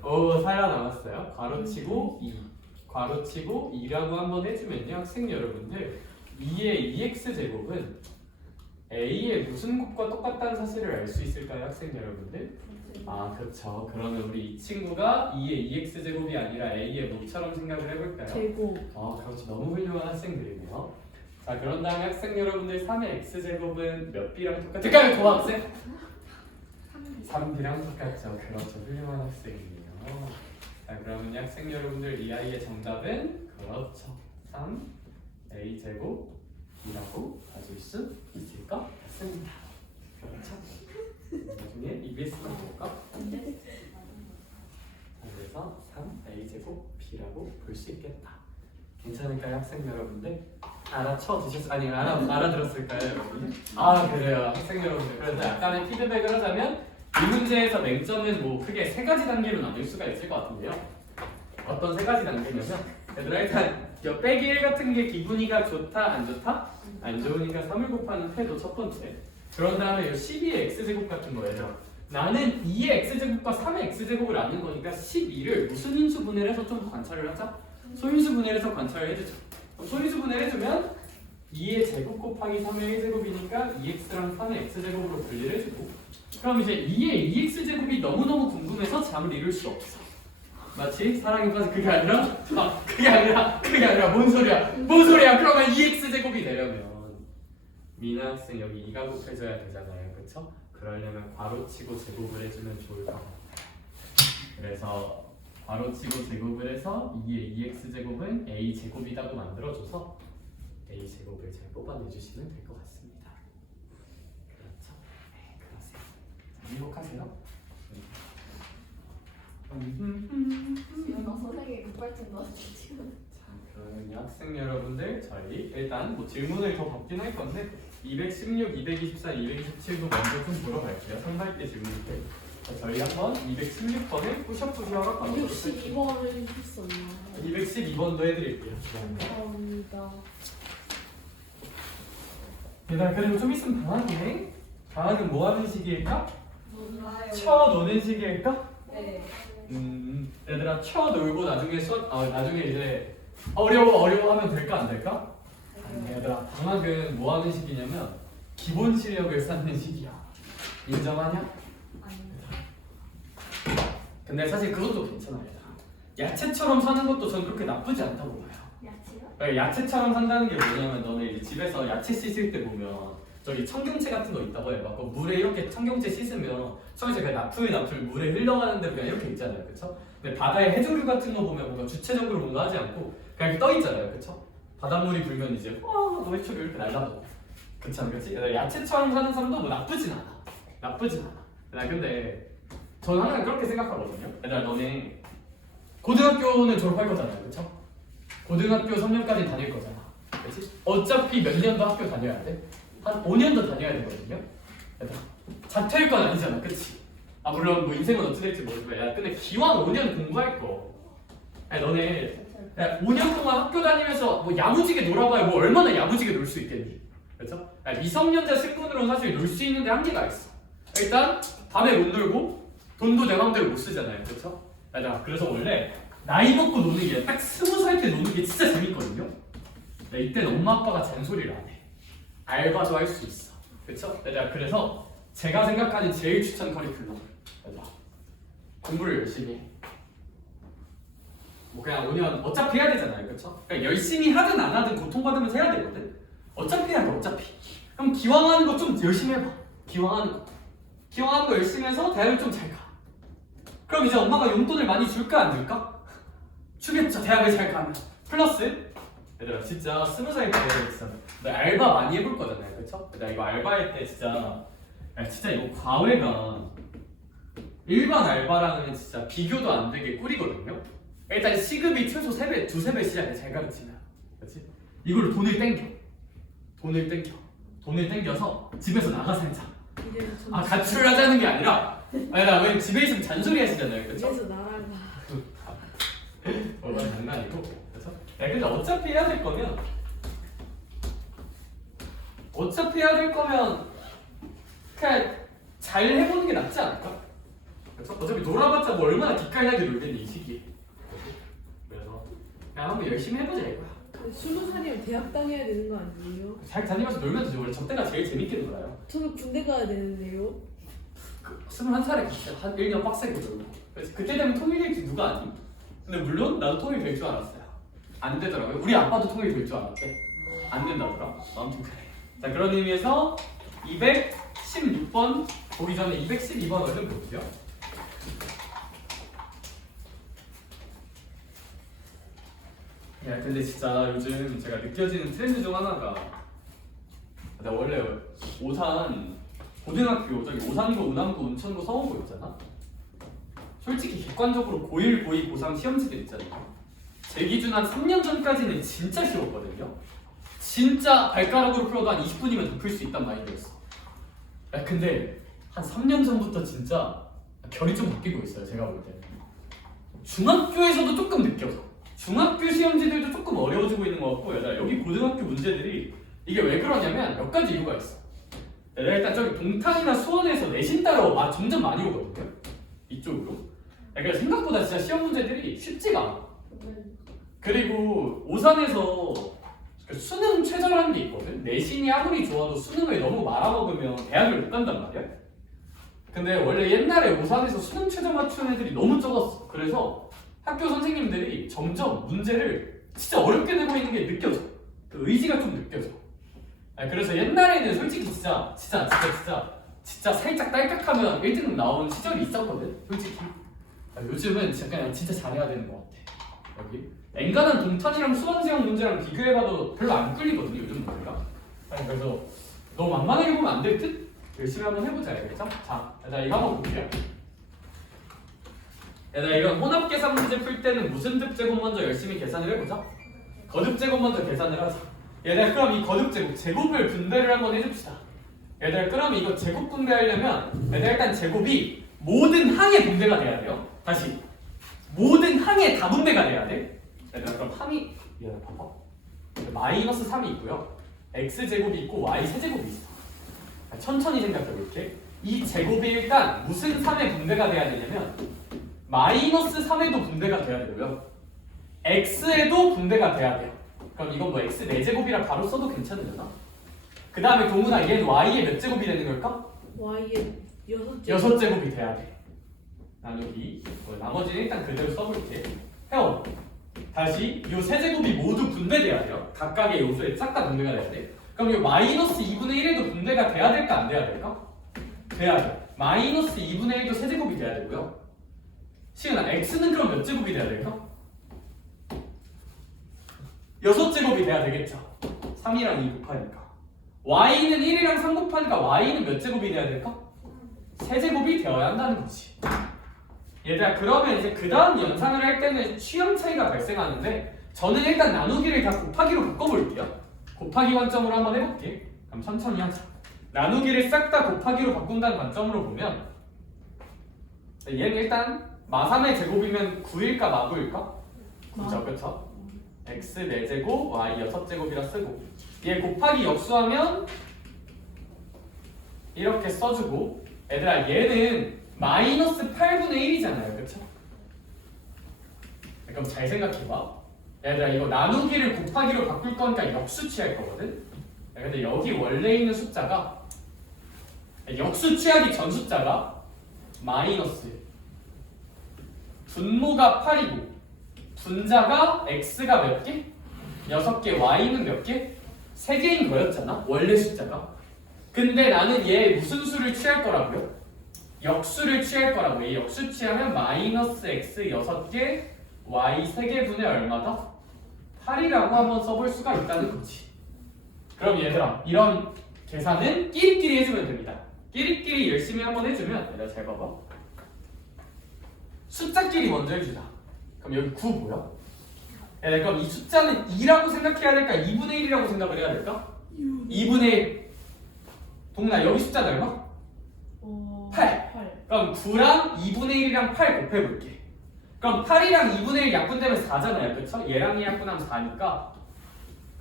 그렇죠. 살아남았어요. 괄호치고 2 괄호치고 2라고 한번 해주면요 학생 여러분들 2의 2x제곱은 a의 무슨 곱과 똑같다는 사실을 알 수 있을까요 학생 여러분들? 그렇죠. 그러면 우리 이 친구가 2의 2x제곱이 아니라 a의 뭐처럼 생각을 해볼까요? 제곱. 그렇죠. 너무 훌륭한 학생들이네요. 자 그런 다음에 학생 여러분들 3의 x제곱은 몇 b랑 똑같을까요? 도와 학생? 3b랑 똑같죠. 그렇죠. 훌륭한 학생이에요. 자 그러면 학생 여러분들 이 아이의 정답은 그렇죠. 3a제곱이라고 가질 수 있을 것 같습니다. 그렇죠. 나중에 EBS만 볼까? 그래서 3a제곱 b라고 볼 수 있겠다. 괜찮을까요 학생 여러분들? 알아들었을까요 여러분? 그래요 학생 여러분들. 그래서 약간의 피드백을 하자면 이 문제에서 맹점은 뭐 크게 세 가지 단계로 나눌 수가 있을 것 같은데요. 어떤 세 가지 단계냐면 얘들아 일단 빼기 1 같은 게 기분이가 좋다 안 좋다? 안 좋으니까 3을 곱하는 태도 첫 번째. 그런 다음에 이 12의 x제곱 같은 거예요. 나는 2의 x제곱과 3의 x제곱을 아는 거니까 12를 무슨 인수분해를 해서 좀 관찰을 하자. 소인수분해를 해서 관찰을 해주죠. 소인수분해를 해주면 2의 제곱 곱하기 3의 1제곱이니까 2x랑 3의 x제곱으로 분리를 해주고 그럼 이제 2의 2x제곱이 너무너무 궁금해서 잠을 이룰 수 없어. 마치 사랑에 빠져 그게 아니라 그게 아니라 뭔 소리야 그러면 2x제곱이 되려면 미나 학생 여기 2가 곱해져야 되잖아요. 그쵸? 그러려면 괄호치고 제곱을 해주면 좋을 것 같아요. 그래서 괄호치고 제곱을 해서 2의 2x제곱은 a제곱이라고 만들어줘서 a제곱을 잘 뽑아내주시면 될 것 같습니다. 그렇죠? 네, 그러세요. 행복하세요? 지금 나 선생님 급발진 넣었지 지금. 그러면 학생 여러분들 저희 일단 뭐 질문을 더 받긴 할 건데 216, 224, 227도 먼저 좀 보러 갈게요. 선발대 질문인데 저희 한번 216번을 뿌셔뿌셔하러 가보도록 할게요. 62번을 했었나? 212번도 해드릴게요. 감사합니다. 얘들아 그리고 좀 있으면 방학이네. 방학은 뭐 하는 시기일까? 몰라요. 쳐노는 시기일까? 네. 얘들아 쳐놀고 나중에 나중에 이제 어려워 하면 될까 안 될까? 얘들아 방학은 뭐 하는 시기냐면 기본 실력을 쌓는 시기야. 인정하냐? 근데 사실 그것도 괜찮아 얘들아. 야채처럼 사는 것도 전 그렇게 나쁘지 않다고 봐요. 야채요? 야채처럼 산다는 게 뭐냐면 너네 이제 집에서 야채 씻을 때 보면 저기 청경채 같은 거 있다고 해요. 막 물에 이렇게 청경채 씻으면 청경채 그냥 나풀 물에 흘러가는데 그냥 이렇게 있잖아요, 그렇죠? 근데 바다의 해조류 같은 거 보면 뭔가 주체적으로 뭔가 하지 않고 그냥 이렇게 떠 있잖아요, 그렇죠? 바닷물이 불면 이제 와 해초리 이렇게 날아가고 그렇잖아, 그렇지? 야채처럼 사는 사람도 뭐 나쁘진 않아. 근데 저는 항상 그렇게 생각하거든요. 얘들아 너네 고등학교는 졸업할 거잖아요, 그렇죠? 고등학교 3년까지 다닐 거잖아, 그렇지? 어차피 몇 년도 학교 다녀야 돼? 한 5년도 다녀야 되거든요. 얘들아 자퇴할 건 아니잖아, 그렇지? 물론 뭐 인생은 어찌 될지 모르지만 야 근데 기왕 5년 공부할 거 너네 야, 5년 동안 학교 다니면서 뭐 야무지게 놀아봐야 뭐 얼마나 야무지게 놀 수 있겠니? 그렇죠? 미성년자 신분으로는 사실 놀 수 있는 데 한계가 있어. 일단 밤에 못 놀고 돈도 내 맘대로 못 쓰잖아요, 그렇죠? 그래서 원래 나이 먹고 노는 게 딱 20살 때 노는 게 진짜 재밌거든요. 이때는 엄마 아빠가 잔소리를 안 해. 알바도 할 수 있어, 그렇죠? 그래서 제가 생각하는 제일 추천 커리큘럼 공부를 열심히 해. 뭐 그냥 5년 어차피 해야 되잖아요, 그렇죠? 그러니까 열심히 하든 안 하든 고통받으면서 해야 되거든. 어차피 해야 돼, 어차피. 그럼 기왕 하는 거 좀 열심히 해봐. 기왕 하는 거 열심히 해서 대학을 좀 잘 가. 그럼 이제 엄마가 용돈을 많이 줄까 안 줄까? 주겠죠, 대학을 잘 가면. 플러스 얘들아 진짜 20살 때 진짜 나 알바 많이 해볼 거잖아요, 그렇죠? 나 이거 알바할 때 진짜 이거 과외가 일반 알바랑은 진짜 비교도 안 되게 꿀이거든요. 일단 시급이 최소 3배, 2~3배 시작해 잘 가르치면, 그렇지? 이걸로 돈을 땡겨서 집에서 나가 살자. 가출을 하자는 게 아니라 나 왜 집에 있으면 잔소리 하시잖아요, 그렇죠? 집에서 나라가 그건 장난이고, 그렇죠? 근데 어차피 해야 될 거면 그냥 잘 해보는 게 낫지 않을까? 그렇죠? 어차피 놀아봤자 뭐 얼마나 기깔나게 놀겠니 이 시기에. 그래서 그냥 한번 열심히 해보자 이거야. 20살이면 대학 다녀야 되는 거 아니에요? 잘 다니면서 놀면 되죠. 원래 저 때가 제일 재밌게 놀아요. 저는 군대 가야 되는데요. 21살에 한 1년 빡세게 놀고. 그래서 그때 되면 통일될지 누가 아니? 근데 물론 나도 통일 될 줄 알았어요. 안 되더라고요. 우리 아빠도 통일 될 줄 알았대. 안 된다더라. 아무튼 그래. 자 그런 의미에서 216번 보기 전에 212번 얼른 볼게요. 야 근데 진짜 요즘 제가 느껴지는 트렌드 중 하나가 나 원래 고등학교 저기 오산고, 운암고, 운천고, 서원고 있잖아. 솔직히 객관적으로 고1, 고2, 고3 시험지들 있잖아요. 제 기준 한 3년 전까지는 진짜 쉬웠거든요. 진짜 발가락으로 풀어도 한 20분이면 더 풀 수 있단 마인드였어. 야 근데 한 3년 전부터 진짜 결이 좀 바뀌고 있어요, 제가 볼 때. 중학교에서도 조금 느껴져. 중학교 시험지들도 조금 어려워지고 있는 것 같고, 여기 고등학교 문제들이 이게 왜 그러냐면 몇 가지 이유가 있어. 일단 저기 동탄이나 수원에서 내신 따러 점점 많이 오거든요, 이쪽으로. 그러니까 생각보다 진짜 시험 문제들이 쉽지가 않아. 그리고 오산에서 수능 최저라는 게 있거든. 내신이 아무리 좋아도 수능을 너무 말아먹으면 대학을 못 간단 말이야. 근데 원래 옛날에 오산에서 수능 최저 맞춘 애들이 너무 적었어. 그래서 학교 선생님들이 점점 문제를 진짜 어렵게 내고 있는 게 느껴져. 그 의지가 좀 느껴져. 그래서 옛날에는 솔직히 진짜 살짝 딸깍하면 1등 나오는 시절이 있었거든, 솔직히. 요즘은 진짜 잘해야 되는 것 같아. 여기 엔간한 동탄이랑 수원 지역 문제랑 비교해봐도 별로 안 끌리거든요, 요즘 문제가. 그래서 너무 만만하게 보면 안 될 듯? 열심히 한번 해보자, 알겠죠? 자, 이거 한번 볼게요. 이런 혼합 계산 문제 풀 때는 무슨 득제곱 먼저 열심히 계산을 해보자. 거듭제곱 먼저 계산을 하자. 그럼 이 거듭제곱, 제곱을 분배를 한번 해줍시다. 그럼 이거 제곱 분배하려면 일단 제곱이 모든 항에 분배가 돼야 돼요. 다시 모든 항에 다 분배가 돼야 돼. 그럼 항이 봐봐. 마이너스 3이 있고요. x제곱이 있고 y세제곱이 있어. 천천히 생각해볼게. 이 제곱이 일단 무슨 3에 분배가 돼야 되냐면 마이너스 3에도 분배가 돼야 되고요. x에도 분배가 돼야 돼요. 그럼 이건 뭐 x 4제곱이라 바로 써도 괜찮으려나? 그 다음에 동훈아 얘는 y의 몇 제곱이 되는 걸까? Y의 6제곱. 6제곱이 돼야 돼. 나누기. 나머지는 일단 그대로 써볼게. 혜원. 다시 이 세제곱이 모두 분배돼야 돼요. 각각의 요소에 싹 다 분배가 돼야 돼. 그럼 이 마이너스 2분의 1에도 분배가 돼야 될까 안 돼야 될까? 돼야 돼. 마이너스 2분의 1도 세제곱이 돼야 되고요. 시은아 x는 그럼 몇 제곱이 돼야 될까? 6제곱이 돼야 되겠죠. 3이랑 2 곱하니까. y는 1이랑 3 곱하니까 y는 몇 제곱이 돼야 될까? 세제곱이 되어야 한다는 거지. 얘들아 그러면 이제 그 다음 연산을 할 때는 취향 차이가 발생하는데 저는 일단 나누기를 다 곱하기로 바꿔볼게요. 곱하기 관점으로 한번 해볼게. 그럼 천천히 하자. 나누기를 싹 다 곱하기로 바꾼다는 관점으로 보면 얘는 일단 마3의 제곱이면 9일까 마구일까? 9죠 그쵸? x 4제곱, y 6제곱이라 쓰고 얘 곱하기 역수하면 이렇게 써주고 얘들아 얘는 마이너스 8분의 1이잖아요 그쵸? 그럼 잘 생각해봐. 얘들아 이거 나누기를 곱하기로 바꿀 거니까 역수 취할 거거든? 근데 여기 원래 있는 숫자가 역수 취하기 전 숫자가 마이너스 분모가 8이고 분자가 x가 몇 개? 6개, y는 몇 개? 3개인 거였잖아 원래 숫자가. 근데 나는 얘 무슨 수를 취할 거라고요? 역수를 취할 거라고. 얘 역수 취하면 마이너스 x 6개 y 3개분의 얼마다? 8이라고 한번 써볼 수가 있다는 거지. 그럼 얘들아 이런 계산은 끼리끼리 해주면 됩니다. 끼리끼리 열심히 한번 해주면 얘들아 잘 봐봐. 숫자끼리 먼저 해주자. 그럼 여기 9 뭐야? 얘들아 그럼 이 숫자는 2라고 생각해야 될까? 2분의 1이라고 생각을 해야 될까? 2분의 1. 동훈아 여기 숫자는 얼마? 8. 그럼 9랑 2분의 1이랑 8 곱해볼게. 그럼 8이랑 2분의 1 약분되면 4잖아요 그쵸? 얘랑 얘 약분하면 4니까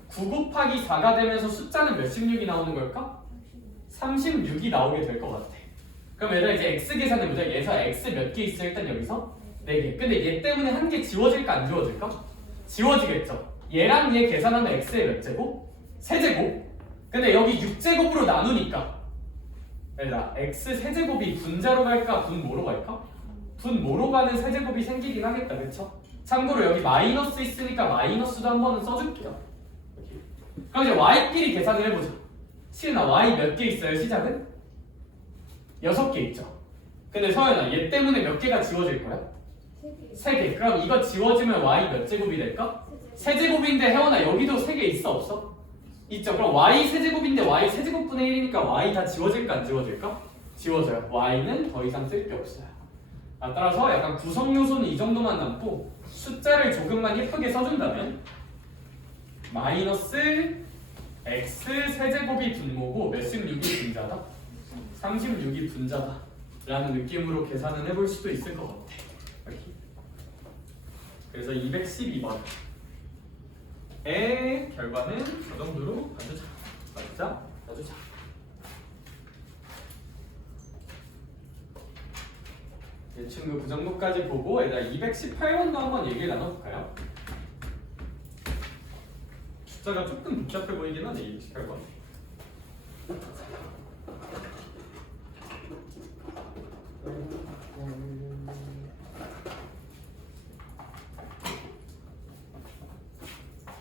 9 곱하기 4가 되면서 숫자는 몇 16이 나오는 걸까? 36이 나오게 될 것 같아. 그럼 얘들아 이제 x 계산해보자. 얘에서 x 몇 개 있어? 일단 여기서 4개. 근데 얘 때문에 한 개 지워질까 안 지워질까? 지워지겠죠. 얘랑 얘 계산하면 x의 몇 제곱? 3제곱. 근데 여기 6제곱으로 나누니까 얘들아 x 세제곱이 분자로 갈까 분모로 갈까? 분모로 가는 세제곱이 생기긴 하겠다 그쵸? 참고로 여기 마이너스 있으니까 마이너스도 한 번은 써줄게요. 그럼 이제 y끼리 계산을 해보자. 시은아 y 몇 개 있어요 시작은? 6개 있죠. 근데 서연아 얘 때문에 몇 개가 지워질 거야? 3개. 그럼 이거 지워지면 y 몇 제곱이 될까? 세제곱인데 혜원아 여기도 3개 있어 없어? 있죠. 그럼 y 세제곱인데 y 세제곱분의 1이니까 y 다 지워질까 안 지워질까? 지워져요. y는 더 이상 쓸 게 없어요. 따라서 약간 구성 요소는 이 정도만 남고 숫자를 조금만 예쁘게 써준다면 마이너스 x 세제곱이 분모고 몇 16이 분자다? 36이 분자다 라는 느낌으로 계산을 해볼 수도 있을 것 같아. 이렇게. 그래서 212번의 결과는 이 정도로 봐주자. 봐주자. 이 친구 그 정도까지 보고 얘들아 218번도 한번 얘기를 나눠볼까요? 숫자가 조금 복잡해 보이긴 하네 218번.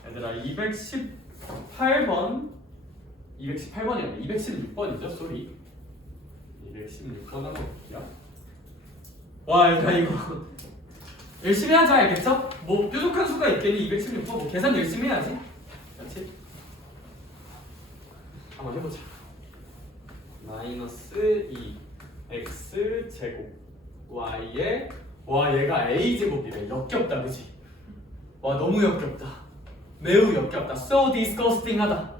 얘들아 218번 218번이 아니라 216번이죠 쏘리. 216번 한번 볼게요. 와 얘들아 이거 열심히 하자 알겠죠? 뭐 뾰족한 수가 있겠니? 216번 뭐 계산 열심히 해야지. 그렇지? 한번 해보자. 마이너스 2 x 제곱 y에 와 얘가 a 제곱이래. 역겹다 그치? 와 너무 역겹다. 매우 역겹다. So disgusting하다.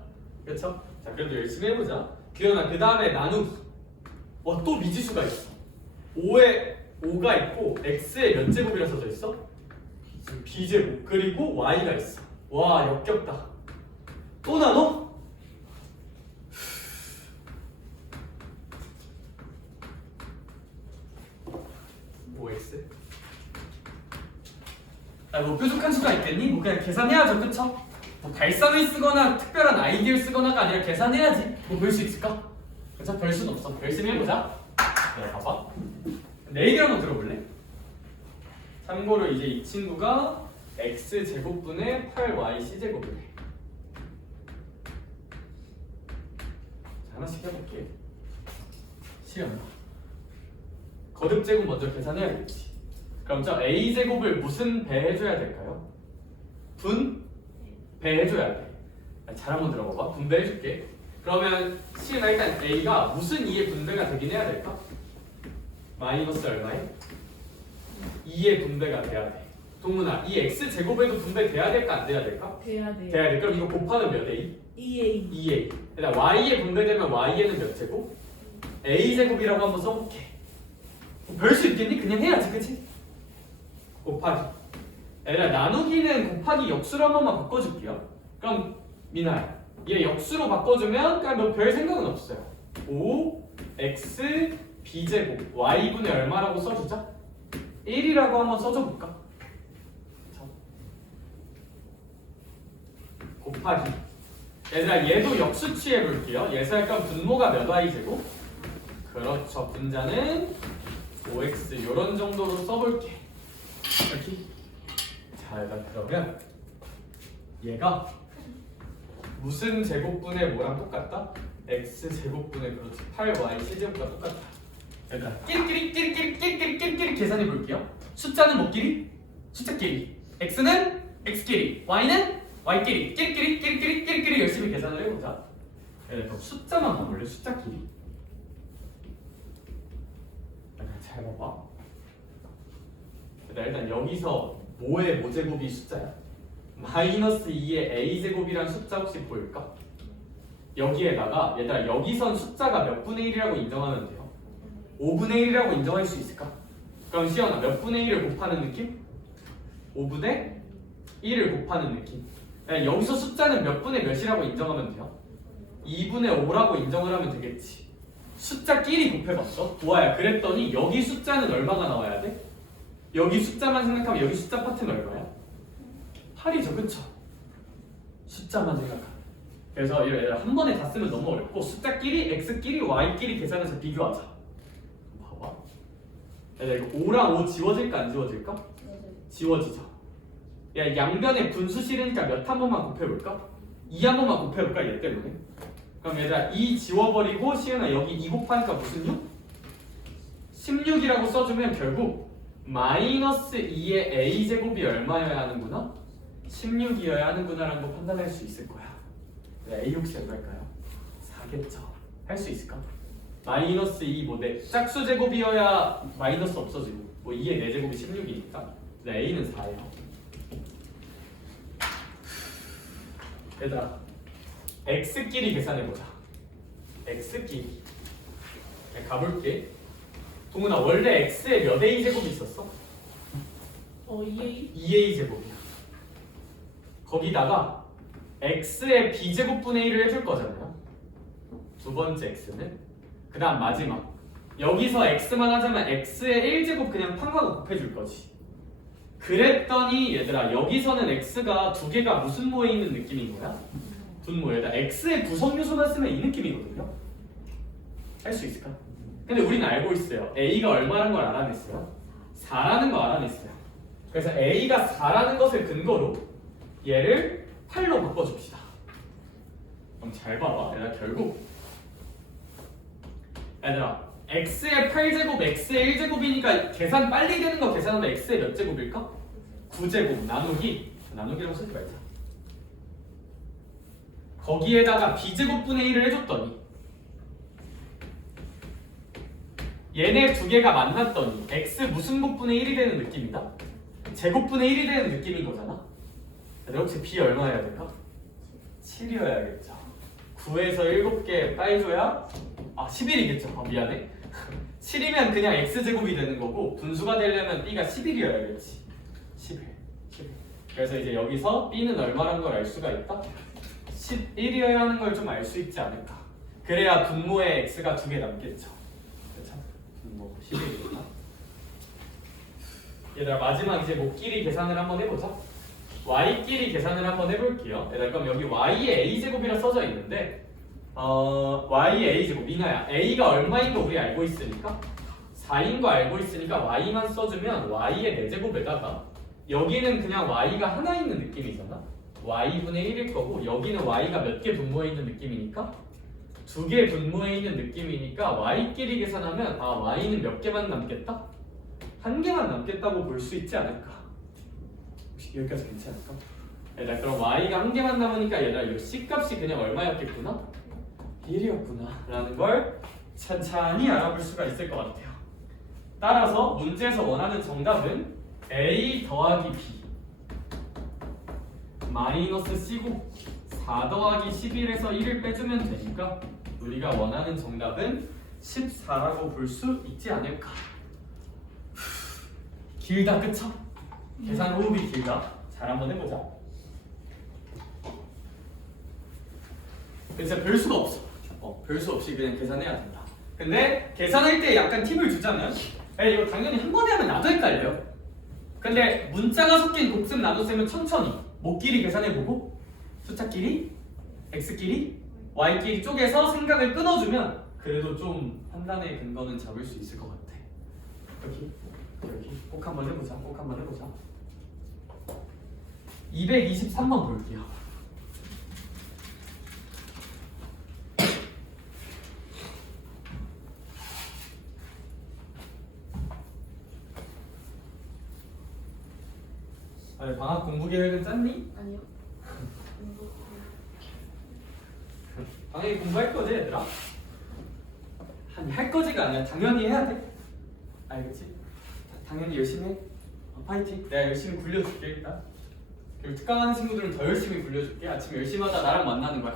그렇죠? 자 그래도 열심히 해보자. 기현아 그 다음에 나누기. 와 또 미지수가 있어. 5가 있고 x에 몇 제곱이라 써져 있어? b제곱. 그리고 y가 있어. 와 역겹다. 또 나눠? 2x. 뭐 뾰족한 수가 있겠니? 뭐 그냥 계산해야죠, 그쵸? 뭐 발상을 쓰거나 특별한 아이디어를 쓰거나가 아니라 계산해야지. 뭐 별 수 있을까? 그쵸? 별 수는 없어. 열심히 해보자. 네, 봐봐. 내 얘기 한번 들어볼래? 참고로 이제 이 친구가 x 제곱분의 8y c제곱이래. 자, 하나씩 해볼게. 시험. 거듭 제곱 먼저 계산해야겠지. 그럼 저 a 제곱을 무슨 배 해줘야 될까요? 분? 배 해줘야 돼. 잘 한번 들어봐봐. 분배해줄게. 그러면 C는 일단 a가 무슨 2의 분배가 되긴 해야 될까? 마이너스 얼마에? 2의 분배가 돼야 돼. 동문아, 이 x 제곱에도 분배돼야 될까 안 돼야 될까? 돼야 돼. 돼야 돼. 그럼 이거 곱하면 몇 a? 2A. 2a. 일단 y에 분배되면 y에는 몇 제곱? a 제곱이라고 한번 써볼게. 별 수 있겠니? 그냥 해야지, 그치? 곱하기. 얘들아, 나누기는 곱하기 역수로 한 번만 바꿔줄게요. 그럼 미나야, 얘 역수로 바꿔주면 그냥 뭐 별 생각은 없어요. 5x b제곱 y분의 얼마라고 써주자? 1이라고 한번 써줘볼까? 곱하기. 얘들아, 얘도 역수 취해볼게요. 예수할까 분모가 몇 y제곱? 그렇죠. 분자는 5x 요런 정도로 써볼게. 이렇게. 자, 일단 그러면 얘가 무슨 제곱분의 뭐랑 똑같다? x 제곱분의 그렇지 8y c제곱과 똑같다. 일단 끼리끼리 계산해 볼게요. 숫자는 뭐끼리? 숫자끼리. x는 x끼리, y는 y끼리. 끼리끼리 열심히 계산을 해보자. 그럼 숫자만 봐볼래? 숫자끼리. 잘 봐봐. 일단 여기서 뭐의 모제곱이 숫자야? 마이너스 2의 a제곱이란 숫자 혹시 보일까? 여기에다가 얘들아, 여기선 숫자가 몇 분의 1이라고 인정하면 돼요? 5분의 1이라고 인정할 수 있을까? 그럼 시연아, 몇 분의 1을 곱하는 느낌? 5분의 1을 곱하는 느낌. 여기서 숫자는 몇 분의 몇이라고 인정하면 돼요? 2분의 5라고 인정을 하면 되겠지. 숫자끼리 곱해봤어. 도아야, 그랬더니 여기 숫자는 얼마가 나와야 돼? 여기 숫자만 생각하면 여기 숫자 파트는 얼마야? 8이죠, 그쵸? 숫자만 생각하면. 그래서 한 번에 다 쓰면 너무 어렵고 숫자끼리, x끼리, y끼리 계산해서 비교하자. 봐봐. 이거 5랑 5 지워질까 안 지워질까? 지워지죠. 야, 양변에 분수 실으니까 몇 한 번만 곱해볼까? 2 한 번만 곱해볼까? 얘 때문에. 그럼 얘들아, 2 지워버리고 시은아 여기 2 곱하니까 무슨 6? 16이라고 써주면 결국 마이너스 2의 a제곱이 얼마여야 하는구나? 16이어야 하는구나 라는 거 판단할 수 있을 거야. a 혹시 얼마일까요? 4겠죠. 할 수 있을까? 마이너스 2, 뭐 짝수제곱이어야 마이너스 없어지고 뭐 2의 4제곱이 16이니까 a는 4예요. 얘들아, x끼리 계산해보자. x끼리. 가볼게. 동훈아, 원래 x에 몇 a 제곱이 있었어? 2A. 2a 제곱이야. 거기다가 x의 b제곱분의 1을 해줄 거잖아요. 두 번째 x는. 그 다음 마지막. 여기서 x만 하자면 x의 1제곱 그냥 팡하고 곱해줄 거지. 그랬더니 얘들아, 여기서는 x가 두 개가 무슨 모에 있는 느낌인 거야? 분모에다 x의 구성요소만 쓰면 이 느낌이거든요. 할 수 있을까? 근데 우리는 알고 있어요. a가 얼마라는 걸 알아냈어요? 4라는 거 알아냈어요. 그래서 a가 4라는 것을 근거로 얘를 8로 바꿔줍시다. 그럼 잘 봐봐. 얘들아, 결국 얘들아, x의 8제곱, x의 1제곱이니까 계산 빨리 되는 거 계산하면 x의 몇 제곱일까? 9제곱 나누기라고 쓰지 말자. 거기에다가 b제곱분의 1을 해줬더니 얘네 두 개가 만났더니 x 무슨 곱분의 1이 되는 느낌이다? 제곱분의 1이 되는 느낌인 거잖아? 얘들아, 혹시 b 얼마여야 될까? 7이어야겠죠. 9에서 7개 빼줘야 11이겠죠. 미안해. 7이면 그냥 x제곱이 되는 거고 분수가 되려면 b가 11이어야겠지. 11. 그래서 이제 여기서 b는 얼마라는 걸 알 수가 있다? 11이어야 하는 걸 좀 알 수 있지 않을까. 그래야 분모에 x가 2개 남겠죠. 그렇죠? 분모 11이니까. 얘들아 마지막 이제 목끼리 계산을 한번 해보자. y끼리 계산을 한번 해볼게요. 얘들아 그럼 여기 y의 a제곱이라 써져 있는데 y의 a제곱 미나야 a가 얼마인 거 우리 알고 있으니까 4인 거 알고 있으니까 y만 써주면 y의 4제곱에다가 여기는 그냥 y가 하나 있는 느낌이잖아. y분의 1일 거고 여기는 y가 몇 개 분모해 있는 느낌이니까 2개 분모해 있는 느낌이니까 y끼리 계산하면 y는 몇 개만 남겠다? 한 개만 남겠다고 볼 수 있지 않을까? 혹시 여기까지 괜찮을까? 얘들아 그럼 y가 한 개만 남으니까 얘들아 이 c값이 그냥 얼마였겠구나? 1이었구나 라는 걸 찬찬히 알아볼 수가 있을 것 같아요. 따라서 문제에서 원하는 정답은 a 더하기 b 마이너스 c고 4 더하기 11에서 1을 빼주면 되니까 우리가 원하는 정답은 14라고 볼 수 있지 않을까. 길다 그쵸? 계산 호흡이 길다. 잘 한번 해보자. 진짜 별 수가 없어. 별 수 없이 그냥 계산해야 된다. 근데 계산할 때 약간 팁을 주자면 이거 당연히 한 번에 하면 나도 헷갈려요. 근데 문자가 섞인 곱셈 나눗셈은 천천히 목끼리 계산해보고 숫자끼리, x끼리, y끼리 쪼개서 생각을 끊어주면 그래도 좀 판단의 근거는 잡을 수 있을 것 같아. 여기 꼭 한번 해보자. 223번 볼게요. 아니, 방학 공부 계획은 짰니? 아니요. 당연히 공부할 거지 얘들아? 아니 할 거지가 아니라 당연히 해야 돼. 알겠지? 당연히 열심히 해. 파이팅. 내가 열심히 굴려줄게 일단. 그리고 특강하는 친구들은 더 열심히 굴려줄게. 아침에 열심히 하다 나랑 만나는 거야.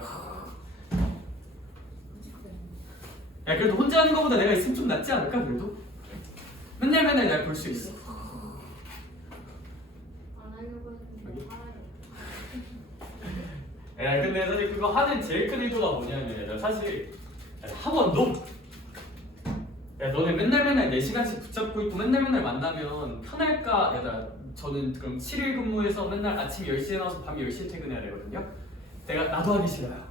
야 그래도 혼자 하는 거보다 내가 있으면 좀 낫지 않을까 그래도? 맨날 날 볼 수 있어. 안 하려고 했는데 하라요. 야 근데 사실 그거 하는 제일 큰 의도가 뭐냐면 얘들아 사실 학원도 야 너네 맨날 4시간씩 붙잡고 있고 맨날 만나면 편할까? 얘들아 저는 그럼 7일 근무해서 맨날 아침 10시에 나와서 밤 10시에 퇴근해야 되거든요. 나도 하기 싫어요.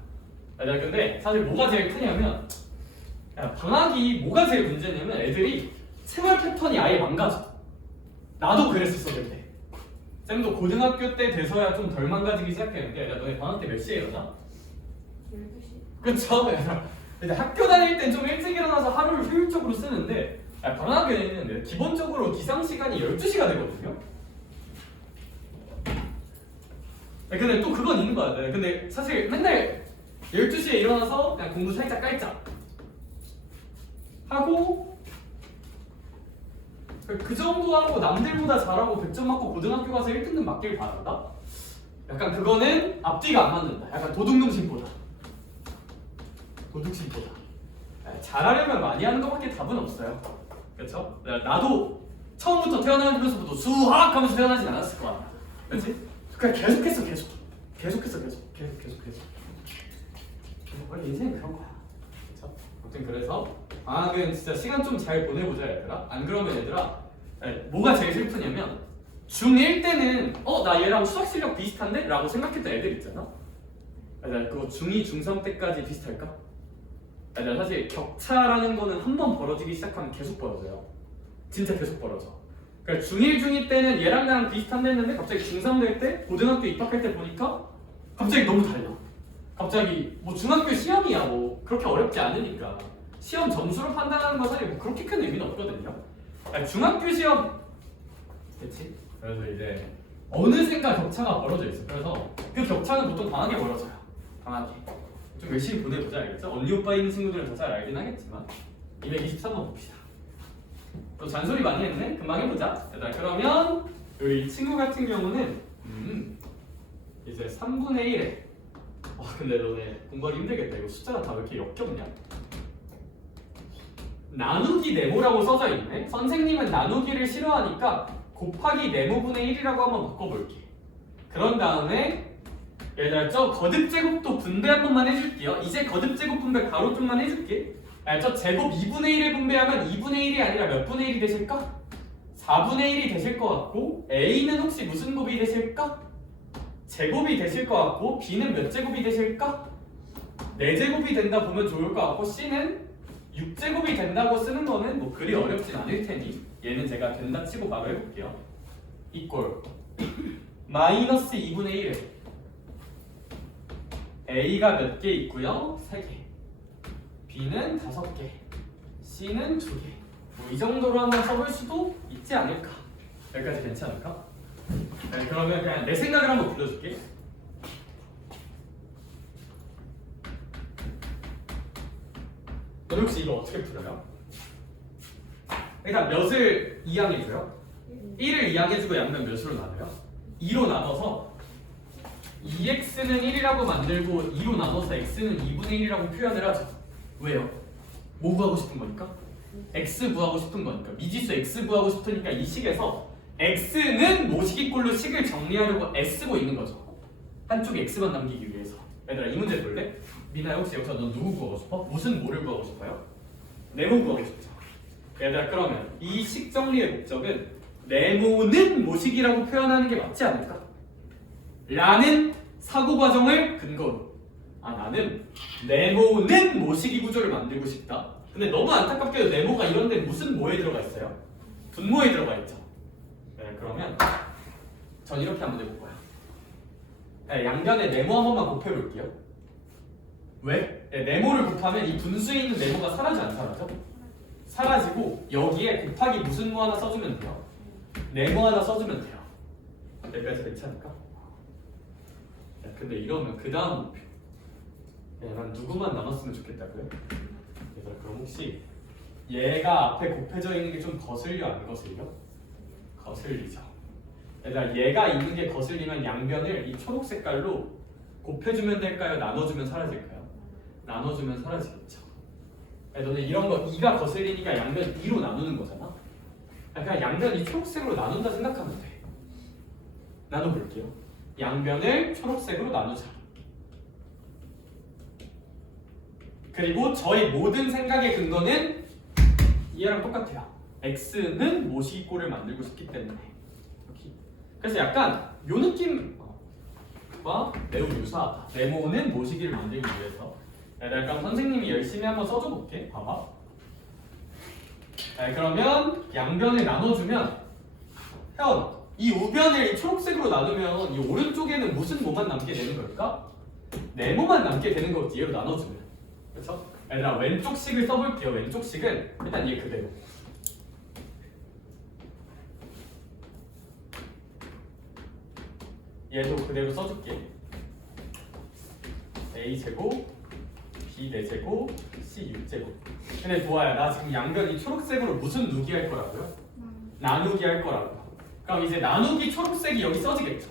얘들아 근데 사실 뭐가 제일 크냐면 방학이 뭐가 제일 문제냐면 애들이 생활 패턴이 아예 망가져. 나도 그랬었어 그때. 쌤도 고등학교 때 돼서야 좀 덜 망가지기 시작했는데 야 너네 방학 때 몇 시에 일어나? 12시? 그쵸? 근데 학교 다닐 땐 좀 일찍 일어나서 하루를 효율적으로 쓰는데 방학에는 기본적으로 기상 시간이 12시가 되거든요. 근데 또 그건 있는 거 같아. 근데 사실 맨날 12시에 일어나서 그냥 공부 살짝 깔짝 하고 그 정도 하고 남들보다 잘하고 100점 맞고 고등학교 가서 1등급 맞길 바란다? 약간 그거는 앞뒤가 안 맞는다. 약간 도둑놈심보다 잘하려면 많이 하는 것밖에 답은 없어요. 그렇죠? 나도 처음부터 태어나면서부터 수학 하면서 태어나진 않았을 거야. 그렇지? 그냥 계속했어. 원래 인생이 그런 거야. 그렇죠? 아무튼 그래서 방학은 진짜 시간 좀 잘 보내보자 얘들아. 안 그러면 얘들아 뭐가 제일 슬프냐면 중1 때는 나 얘랑 수학 실력 비슷한데? 라고 생각했던 애들 있잖아. 그거 중2, 중3 때까지 비슷할까? 사실 격차라는 거는 한 번 벌어지기 시작하면 계속 벌어져요. 진짜 계속 벌어져. 그러니까 중1, 중2 때는 얘랑 나랑 비슷한데 했는데 갑자기 중3 될 때 고등학교 입학할 때 보니까 갑자기 너무 달라. 갑자기 뭐 중학교 시험이야 뭐 그렇게 어렵지 않으니까 시험 점수로 판단하는 거 사실 뭐 그렇게 큰 의미는 없거든요. 중학교 시험 그치? 그래서 이제 어느샌가 격차가 벌어져 있어. 그래서 그 격차는 보통 방학에 벌어져요. 방학에 좀 열심히 보내보자 알겠죠? 언니 오빠 있는 친구들은 더 잘 알긴 하겠지만 223번 봅시다. 또 잔소리 많이 했네? 금방 해보자. 그러면 우리 친구 같은 경우는 이제 3분의 1에 근데 너네 공부하기 힘들겠다. 이거 숫자가 다 왜 이렇게 역겹냐? 나누기 네모라고 써져 있네. 선생님은 나누기를 싫어하니까 곱하기 네모분의 1이라고 한번 바꿔볼게. 그런 다음에 얘들아 저 거듭제곱도 분배 한 번만 해줄게요. 이제 거듭제곱 분배 가로 쪽만 해줄게. 저 제곱 2분의 1에 분배하면 2분의 1이 아니라 몇 분의 1이 되실까? 4분의 1이 되실 것 같고 A는 혹시 무슨 곱이 되실까? 제곱이 되실 것 같고 B는 몇 제곱이 되실까? 4제곱이 된다 보면 좋을 것 같고 C는 6제곱이 된다고 쓰는 거는 뭐 그리 어렵진 않을 테니 얘는 제가 된다 치고 바로 해볼게요. 이꼴 마이너스 2분의 1에 A가 몇 개 있고요? 3개, B는 5개, C는 2개. 뭐 이 정도로 한번 써볼 수도 있지 않을까? 여기까지 괜찮을까? 네, 그러면 그냥 내 생각을 한번 불러줄게. 너 혹시 이거 어떻게 풀어요? 일단 몇을 이항해줘요? 1을 이항해주고 양면 몇으로 나눠요? 2로 나눠서 2x는 1이라고 만들고 2로 나눠서 x는 2분의 1이라고 표현을 하죠. 왜요? 뭐 구하고 싶은 거니까? x 구하고 싶은 거니까. 미지수 x 구하고 싶으니까 이 식에서 x는 모시기꼴로 식을 정리하려고 애쓰고 있는 거죠. 한쪽에 x만 남기기 위해서. 얘들아 이 문제 볼래? 미나야 혹시 여기서 너 누구 구하고 싶어? 무슨 뭐를 구하고 싶어요? 네모 구하고 싶죠. 얘들아 그러면 이 식 정리의 목적은 네모는 모식이라고 표현하는 게 맞지 않을까? 라는 사고 과정을 근거로 나는 네모는 모식이 구조를 만들고 싶다. 근데 너무 안타깝게도 네모가 이런데 무슨 뭐에 들어가 있어요? 분모에 들어가 있죠. 네, 그러면 전 이렇게 한번 해볼 거야. 네, 양변에 네모 한 번만 곱해볼게요. 왜? 네, 네모를 곱하면 이 분수에 있는 네모가 사라져 안 사라져? 사라지고 여기에 곱하기 무슨 뭐 하나 써주면 돼요. 네모 하나 써주면 돼요. 여기까지 괜찮을까? 야, 근데 이러면 그 다음 목표 난 누구만 남았으면 좋겠다고요? 얘들아 그럼 혹시 얘가 앞에 곱해져 있는 게 좀 거슬려 안 거슬려? 거슬리죠. 얘들아 얘가 있는 게 거슬리면 양변을 이 초록 색깔로 곱해주면 될까요? 나눠주면 사라질까요? 나눠주면 사라지겠죠. 너네 이런 거 2가 거슬리니까 양변 2로 나누는 거잖아. 그냥 양변 이 초록색으로 나눈다 생각하면 돼. 나눠볼게요. 양변을 초록색으로 나누자. 그리고 저의 모든 생각의 근거는 얘랑 똑같아요. x는 모시기꼴을 만들고 싶기 때문에. 그래서 약간 요 느낌과 매우 유사하다. 네모는 모시기를 만들기 위해서. 그럼 선생님이 열심히 한번 써줘 볼게. 봐봐. 그러면 양변을 나눠주면 현, 이 우변을 이 초록색으로 나누면 이 오른쪽에는 무슨 뭐만 남게 되는 걸까? 네모만 남게 되는 거지. 얘로 나눠주면. 그렇죠? 얘들아 왼쪽 식을 써볼게요. 왼쪽 식은 일단 얘 그대로. 얘도 그대로 써줄게. a제곱, b 4제곱, c 6제곱. 근데 도아야 나 지금 양변이 초록색으로 무슨 누기 할 거라고요? 나누기 할 거라고요. 그럼 이제 나누기 초록색이 여기 써지겠죠.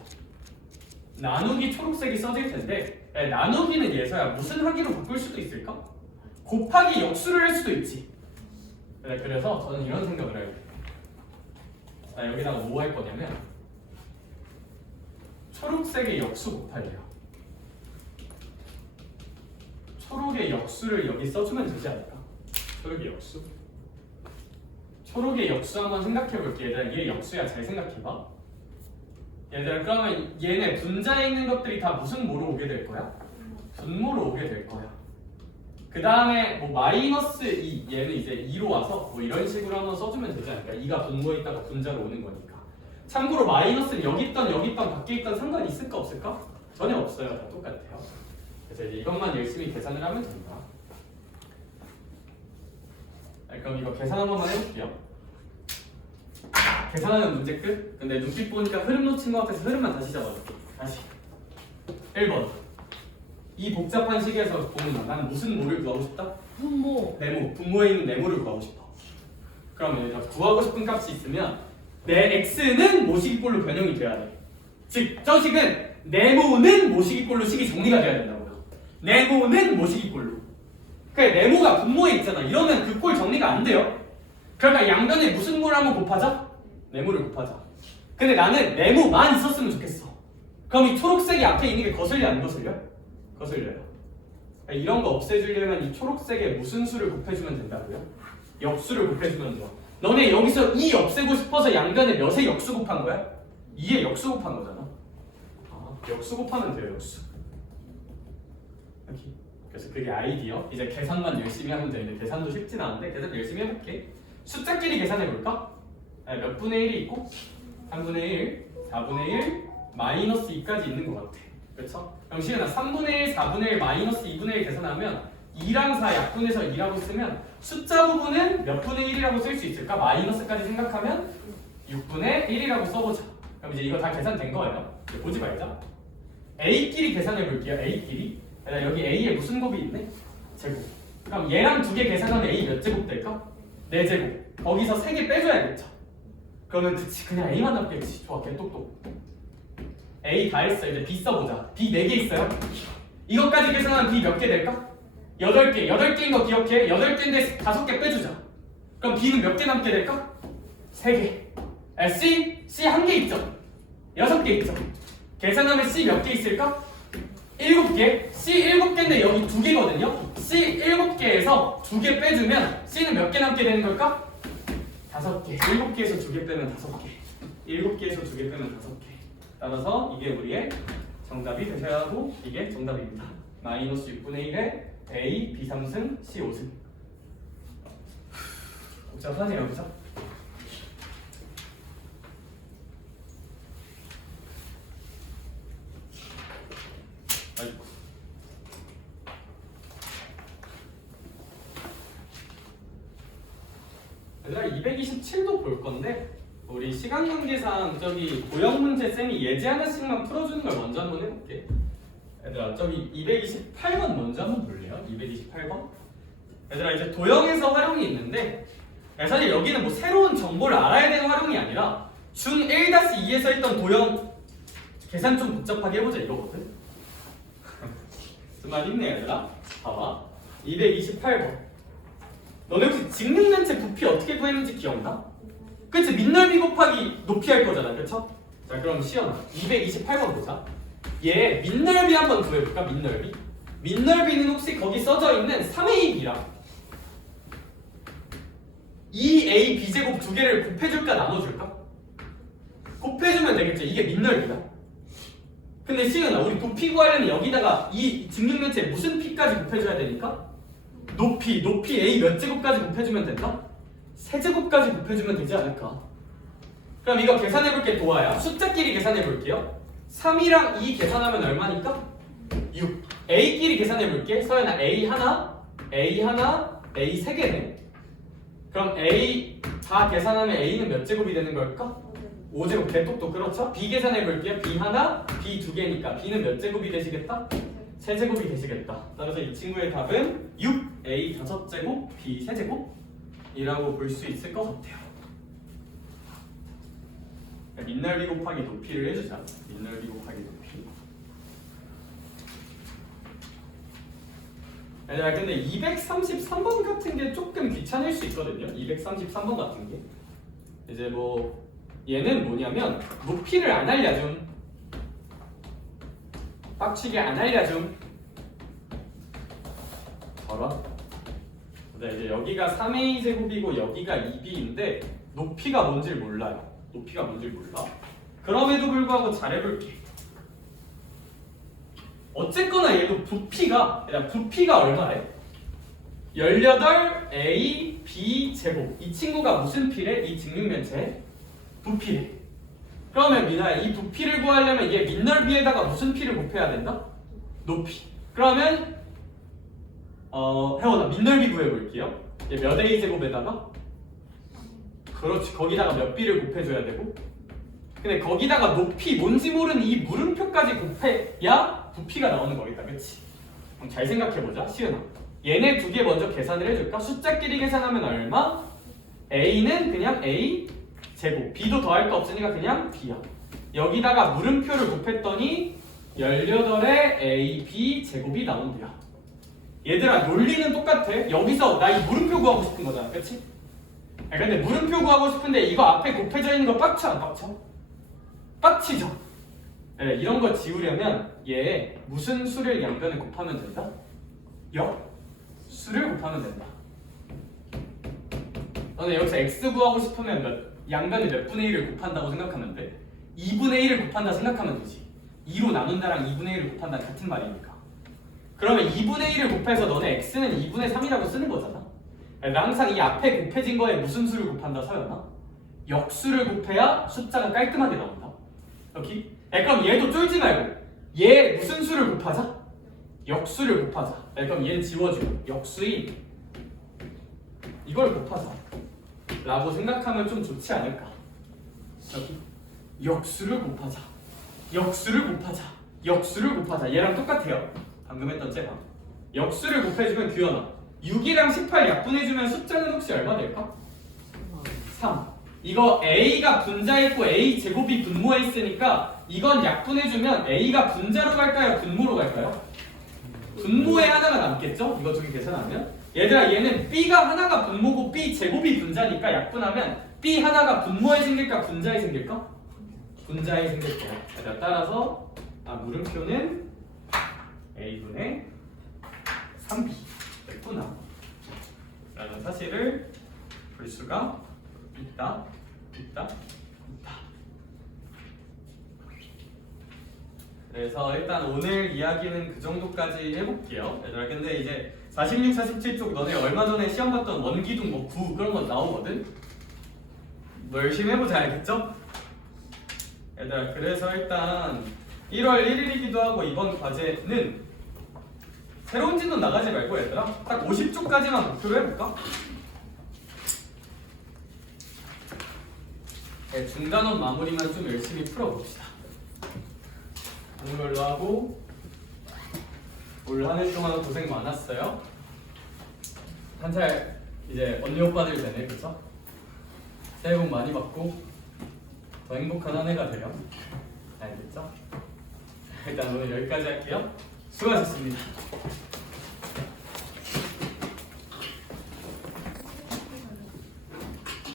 나누기 초록색이 써질 텐데 나누기는 예서야 무슨 하기로 바꿀 수도 있을까? 곱하기 역수를 할 수도 있지. 그래서 저는 이런 생각을 해요. 여기다가 뭐 할 거냐면 초록색의 역수 곱하기요. 초록의 역수를 여기 써주면 되지 않을까? 초록의 역수. 초록의 역수 한번 생각해볼게. 얘들아 얘 역수야. 잘 생각해봐. 얘들아 그러면 얘네 분자에 있는 것들이 다 무슨 모로 오게 될 거야? 분모로 오게 될 거야. 그 다음에 뭐 마이너스 2 얘는 이제 2로 와서 뭐 이런 식으로 한번 써주면 되지 않을까? 2가 분모에 있다가 분자로 오는 거니까. 참고로 마이너스는 여기 있던 밖에 있던 상관이 있을까 없을까? 전혀 없어요. 다 똑같아요. 그래서 이제 이것만 열심히 계산을 하면 됩니다. 그럼 이거 계산 한 번만 해볼게요. 계산하는 문제 끝? 근데 눈빛 보니까 흐름 놓친 것 같아서 흐름만 다시 잡아줄게. 다시 1번 이 복잡한 식에서 보면 난 무슨 모를 구하고 싶다? 분모. 네모, 분모에 있는 네모를 구하고 싶어. 그러면 내가 구하고 싶은 값이 있으면 내 x는 모시기꼴로 변형이 돼야 돼. 즉, 저 식은 네모는 모시기꼴로 식이 정리가 돼야 된다고요. 네모는 모시기꼴로. 그러니까 네모가 분모에 있잖아. 이러면 그 꼴 정리가 안 돼요. 그러니까 양변에 무슨 모를 한번 곱하자? 네모를 곱하자. 근데 나는 네모만 있었으면 좋겠어. 그럼 이 초록색이 앞에 있는 게 거슬려 안 거슬려? 거슬려요. 그러니까 이런 거 없애주려면 이 초록색에 무슨 수를 곱해주면 된다고요? 역수를 곱해주면 돼요. 너네 여기서 2 없애고 싶어서 양변에 몇의 역수 곱한 거야? 2의 역수 곱한 거잖아. 역수 곱하면 돼요, 역수. 여기. 그래서 그게 아이디어. 이제 계산만 열심히 하면 되는데 계산도 쉽진 않은데 계산 열심히 해볼게. 숫자끼리 계산해볼까? 몇 분의 1이 있고 3분의 1, 4분의 1, 마이너스 2까지 있는 것 같아. 그렇죠? 그럼 시은아 3분의 1, 4분의 1, 마이너스 2분의 1 계산하면 2랑 4 약분해서 2라고 쓰면 숫자 부분은 몇 분의 1이라고 쓸 수 있을까? 마이너스까지 생각하면 6분의 1이라고 써보자. 그럼 이제 이거 다 계산된 거예요. 이제 보지 말자. A끼리 계산해 볼게요. A끼리. 여기 A에 무슨 곱이 있네? 제곱. 그럼 얘랑 2개 계산하면 A 몇 제곱 될까? 4제곱. 거기서 3개 빼줘야겠죠. 그러면 그치 그냥 A만 남겠지. 좋아, 개똑똑. A 다 했어. 이제 B 써보자. B 4개 있어요. 이것까지 계산하면 B 몇 개 될까? 8개. 8개인 거 기억해. 8개인데 5개 빼주자. 그럼 B는 몇 개 남게 될까? 3개. C 1개 있죠? 6개 있죠? 계산하면 C 몇 개 있을까? 7개. C 7개인데 여기 2개거든요? C 7개에서 2개 빼주면 C는 몇 개 남게 되는 걸까? 5개. 7개에서 2개 빼면 5개. 7개에서 2개 빼면 5개. 따라서 이게 우리의 정답이 되셔야 하고 이게 정답입니다. 마이너스 6분의 1에 A, B 3승, C 5승. 복잡하네요, 그죠? 아이고. 얘들아 227도 볼 건데 우리 시간 관계상 저기 도형 문제 쌤이 예제 하나씩만 풀어주는 걸 먼저 한번 해볼게. 얘들아 저기 228번 먼저 한번 볼래요? 228번. 얘들아 이제 도형에서 활용이 있는데 사실 여기는 뭐 새로운 정보를 알아야 되는 활용이 아니라 중 1-2에서 했던 도형 계산 좀 복잡하게 해보자 이거거든. 정말 힘내 얘들아. 봐봐 228번. 너네 혹시 직육면체 부피 어떻게 구했는지 기억나? 그치? 밑넓이 곱하기 높이 할 거잖아, 그쵸? 자 그럼 시연아 228번 보자. 얘 밑넓이 한번 구해볼까? 밑넓이. 밑넓이는 혹시 거기 써져 있는 3AB랑 2A B제곱 두 개를 곱해줄까 나눠줄까? 곱해주면 되겠죠. 이게 밑넓이야. 근데 시은아 우리 높이 구하려면 여기다가 이 직육면체 무슨 P까지 곱해줘야 되니까? 높이 A 몇 제곱까지 곱해주면 된다? 세제곱까지 곱해주면 되지 않을까? 그럼 이거 계산해볼게. 도화야 숫자끼리 계산해볼게요. 3이랑 2 계산하면 얼마니까? 6. A끼리 계산해볼게. 서연아 A 하나 A 3개네. 그럼 A 다 계산하면 A는 몇 제곱이 되는 걸까? 5제곱. 개똑똑. 그렇죠? B 계산해볼게요. B 하나 B 2개니까 B는 몇 제곱이 되시겠다? 3제곱이 되시겠다. 따라서 이 친구의 답은 6 A 5제곱 B 3제곱 이라고 볼 수 있을 것 같아요. 밑넓이 곱하기 높이를 해주자. 밑넓이 곱하기 높이. 얘들아 근데 233번 같은 게 조금 귀찮을 수 있거든요. 233번 같은 게 이제 뭐 얘는 뭐냐면 높이를 안 알려줌. 빡치게 안 알려줌. 봐라. 이제 여기가 3A 제곱이고 여기가 2B인데 높이가 뭔지 몰라요. 높이가 뭔지 몰라. 그럼에도 불구하고 잘해볼게. 어쨌거나 얘도 부피가 얼마래? 18A B 제곱. 이 친구가 무슨 피래? 이 직육면체 부피래. 그러면 민아야 이 부피를 구하려면 얘 밑넓이에다가 무슨 피를 곱해야 된다? 높이. 그러면 혜원아 밑넓이 구해볼게요. 얘 몇 A 제곱에다가? 그렇지. 거기다가 몇 B를 곱해줘야 되고. 근데 거기다가 높이 뭔지 모르는 이 물음표까지 곱해야 부피가 나오는 거겠다. 그치? 그럼 잘 생각해보자. 시은아 얘네 두 개 먼저 계산을 해줄까? 숫자끼리 계산하면 얼마? A는 그냥 A 제곱. B도 더할 거 없으니까 그냥 B야. 여기다가 물음표를 곱했더니 18의 AB 제곱이 나온대요. 얘들아 논리는 똑같아. 여기서 나 이 물음표 구하고 싶은 거잖아. 그치? 근데 물음표 구하고 싶은데 이거 앞에 곱해져 있는 거 빡쳐 안 빡쳐? 빡치죠? 네, 이런 거 지우려면 얘 무슨 수를 양변에 곱하면 된다? 역 수를 곱하면 된다. 너네 여기서 x 구하고 싶으면 양변을 몇 분의 1을 곱한다고 생각하면 돼? 2분의 1을 곱한다 생각하면 되지. 2로 나눈다랑 2분의 1을 곱한다 같은 말이니까. 그러면 2분의 1을 곱해서 너네 x는 2분의 3이라고 쓰는 거잖아. 항상 이 앞에 곱해진 거에 무슨 수를 곱한다 서연아? 역수를 곱해야 숫자가 깔끔하게 나온다. 여기? 그럼 얘도 쫄지 말고 얘 무슨 수를 곱하자? 역수를 곱하자. 그럼 얘는 지워주고 역수인 이걸 곱하자 라고 생각하면 좀 좋지 않을까? 여기 역수를 곱하자. 역수를 곱하자. 역수를 곱하자. 얘랑 똑같아요. 방금 했던 쟤랑. 역수를 곱해주면 규현아 6이랑 18 약분해주면 숫자는 혹시 얼마 될까? 3. 이거 A가 분자했고 A 제곱이 분모에 있으니까 이건 약분해주면 A가 분자로 갈까요? 분모로 갈까요? 분모에 하나가 남겠죠? 이거 두 개 계산하면 얘들아 얘는 B가 하나가 분모고 B 제곱이 분자니까 약분하면 B 하나가 분모에 생길까? 분자에 생길까? 분자에 생길 거야. 자, 따라서 물음표는 A분의 3B 됐구나 라는 사실을 볼 수가 있다. 그래서 일단 오늘 이야기는 그 정도까지 해볼게요. 얘들아 근데 이제 46, 47쪽 너네 얼마 전에 시험 봤던 원기둥 뭐 9 그런 거 나오거든? 뭐 열심히 해보자 알겠죠? 얘들아 그래서 일단 1월 1일이기도 하고 이번 과제는 새로운 진도 나가지 말고 얘들아 딱 50쪽까지만 목표로 해볼까? 네, 중간원 마무리만 좀 열심히 풀어봅시다. 하는 걸로 하고 올 한 해 동안 고생 많았어요. 한 살 이제 언니 오빠들 되네 그쵸? 새해 복 많이 받고 더 행복한 한 해가 되렴. 알겠죠? 일단 오늘 여기까지 할게요. 수고하셨습니다.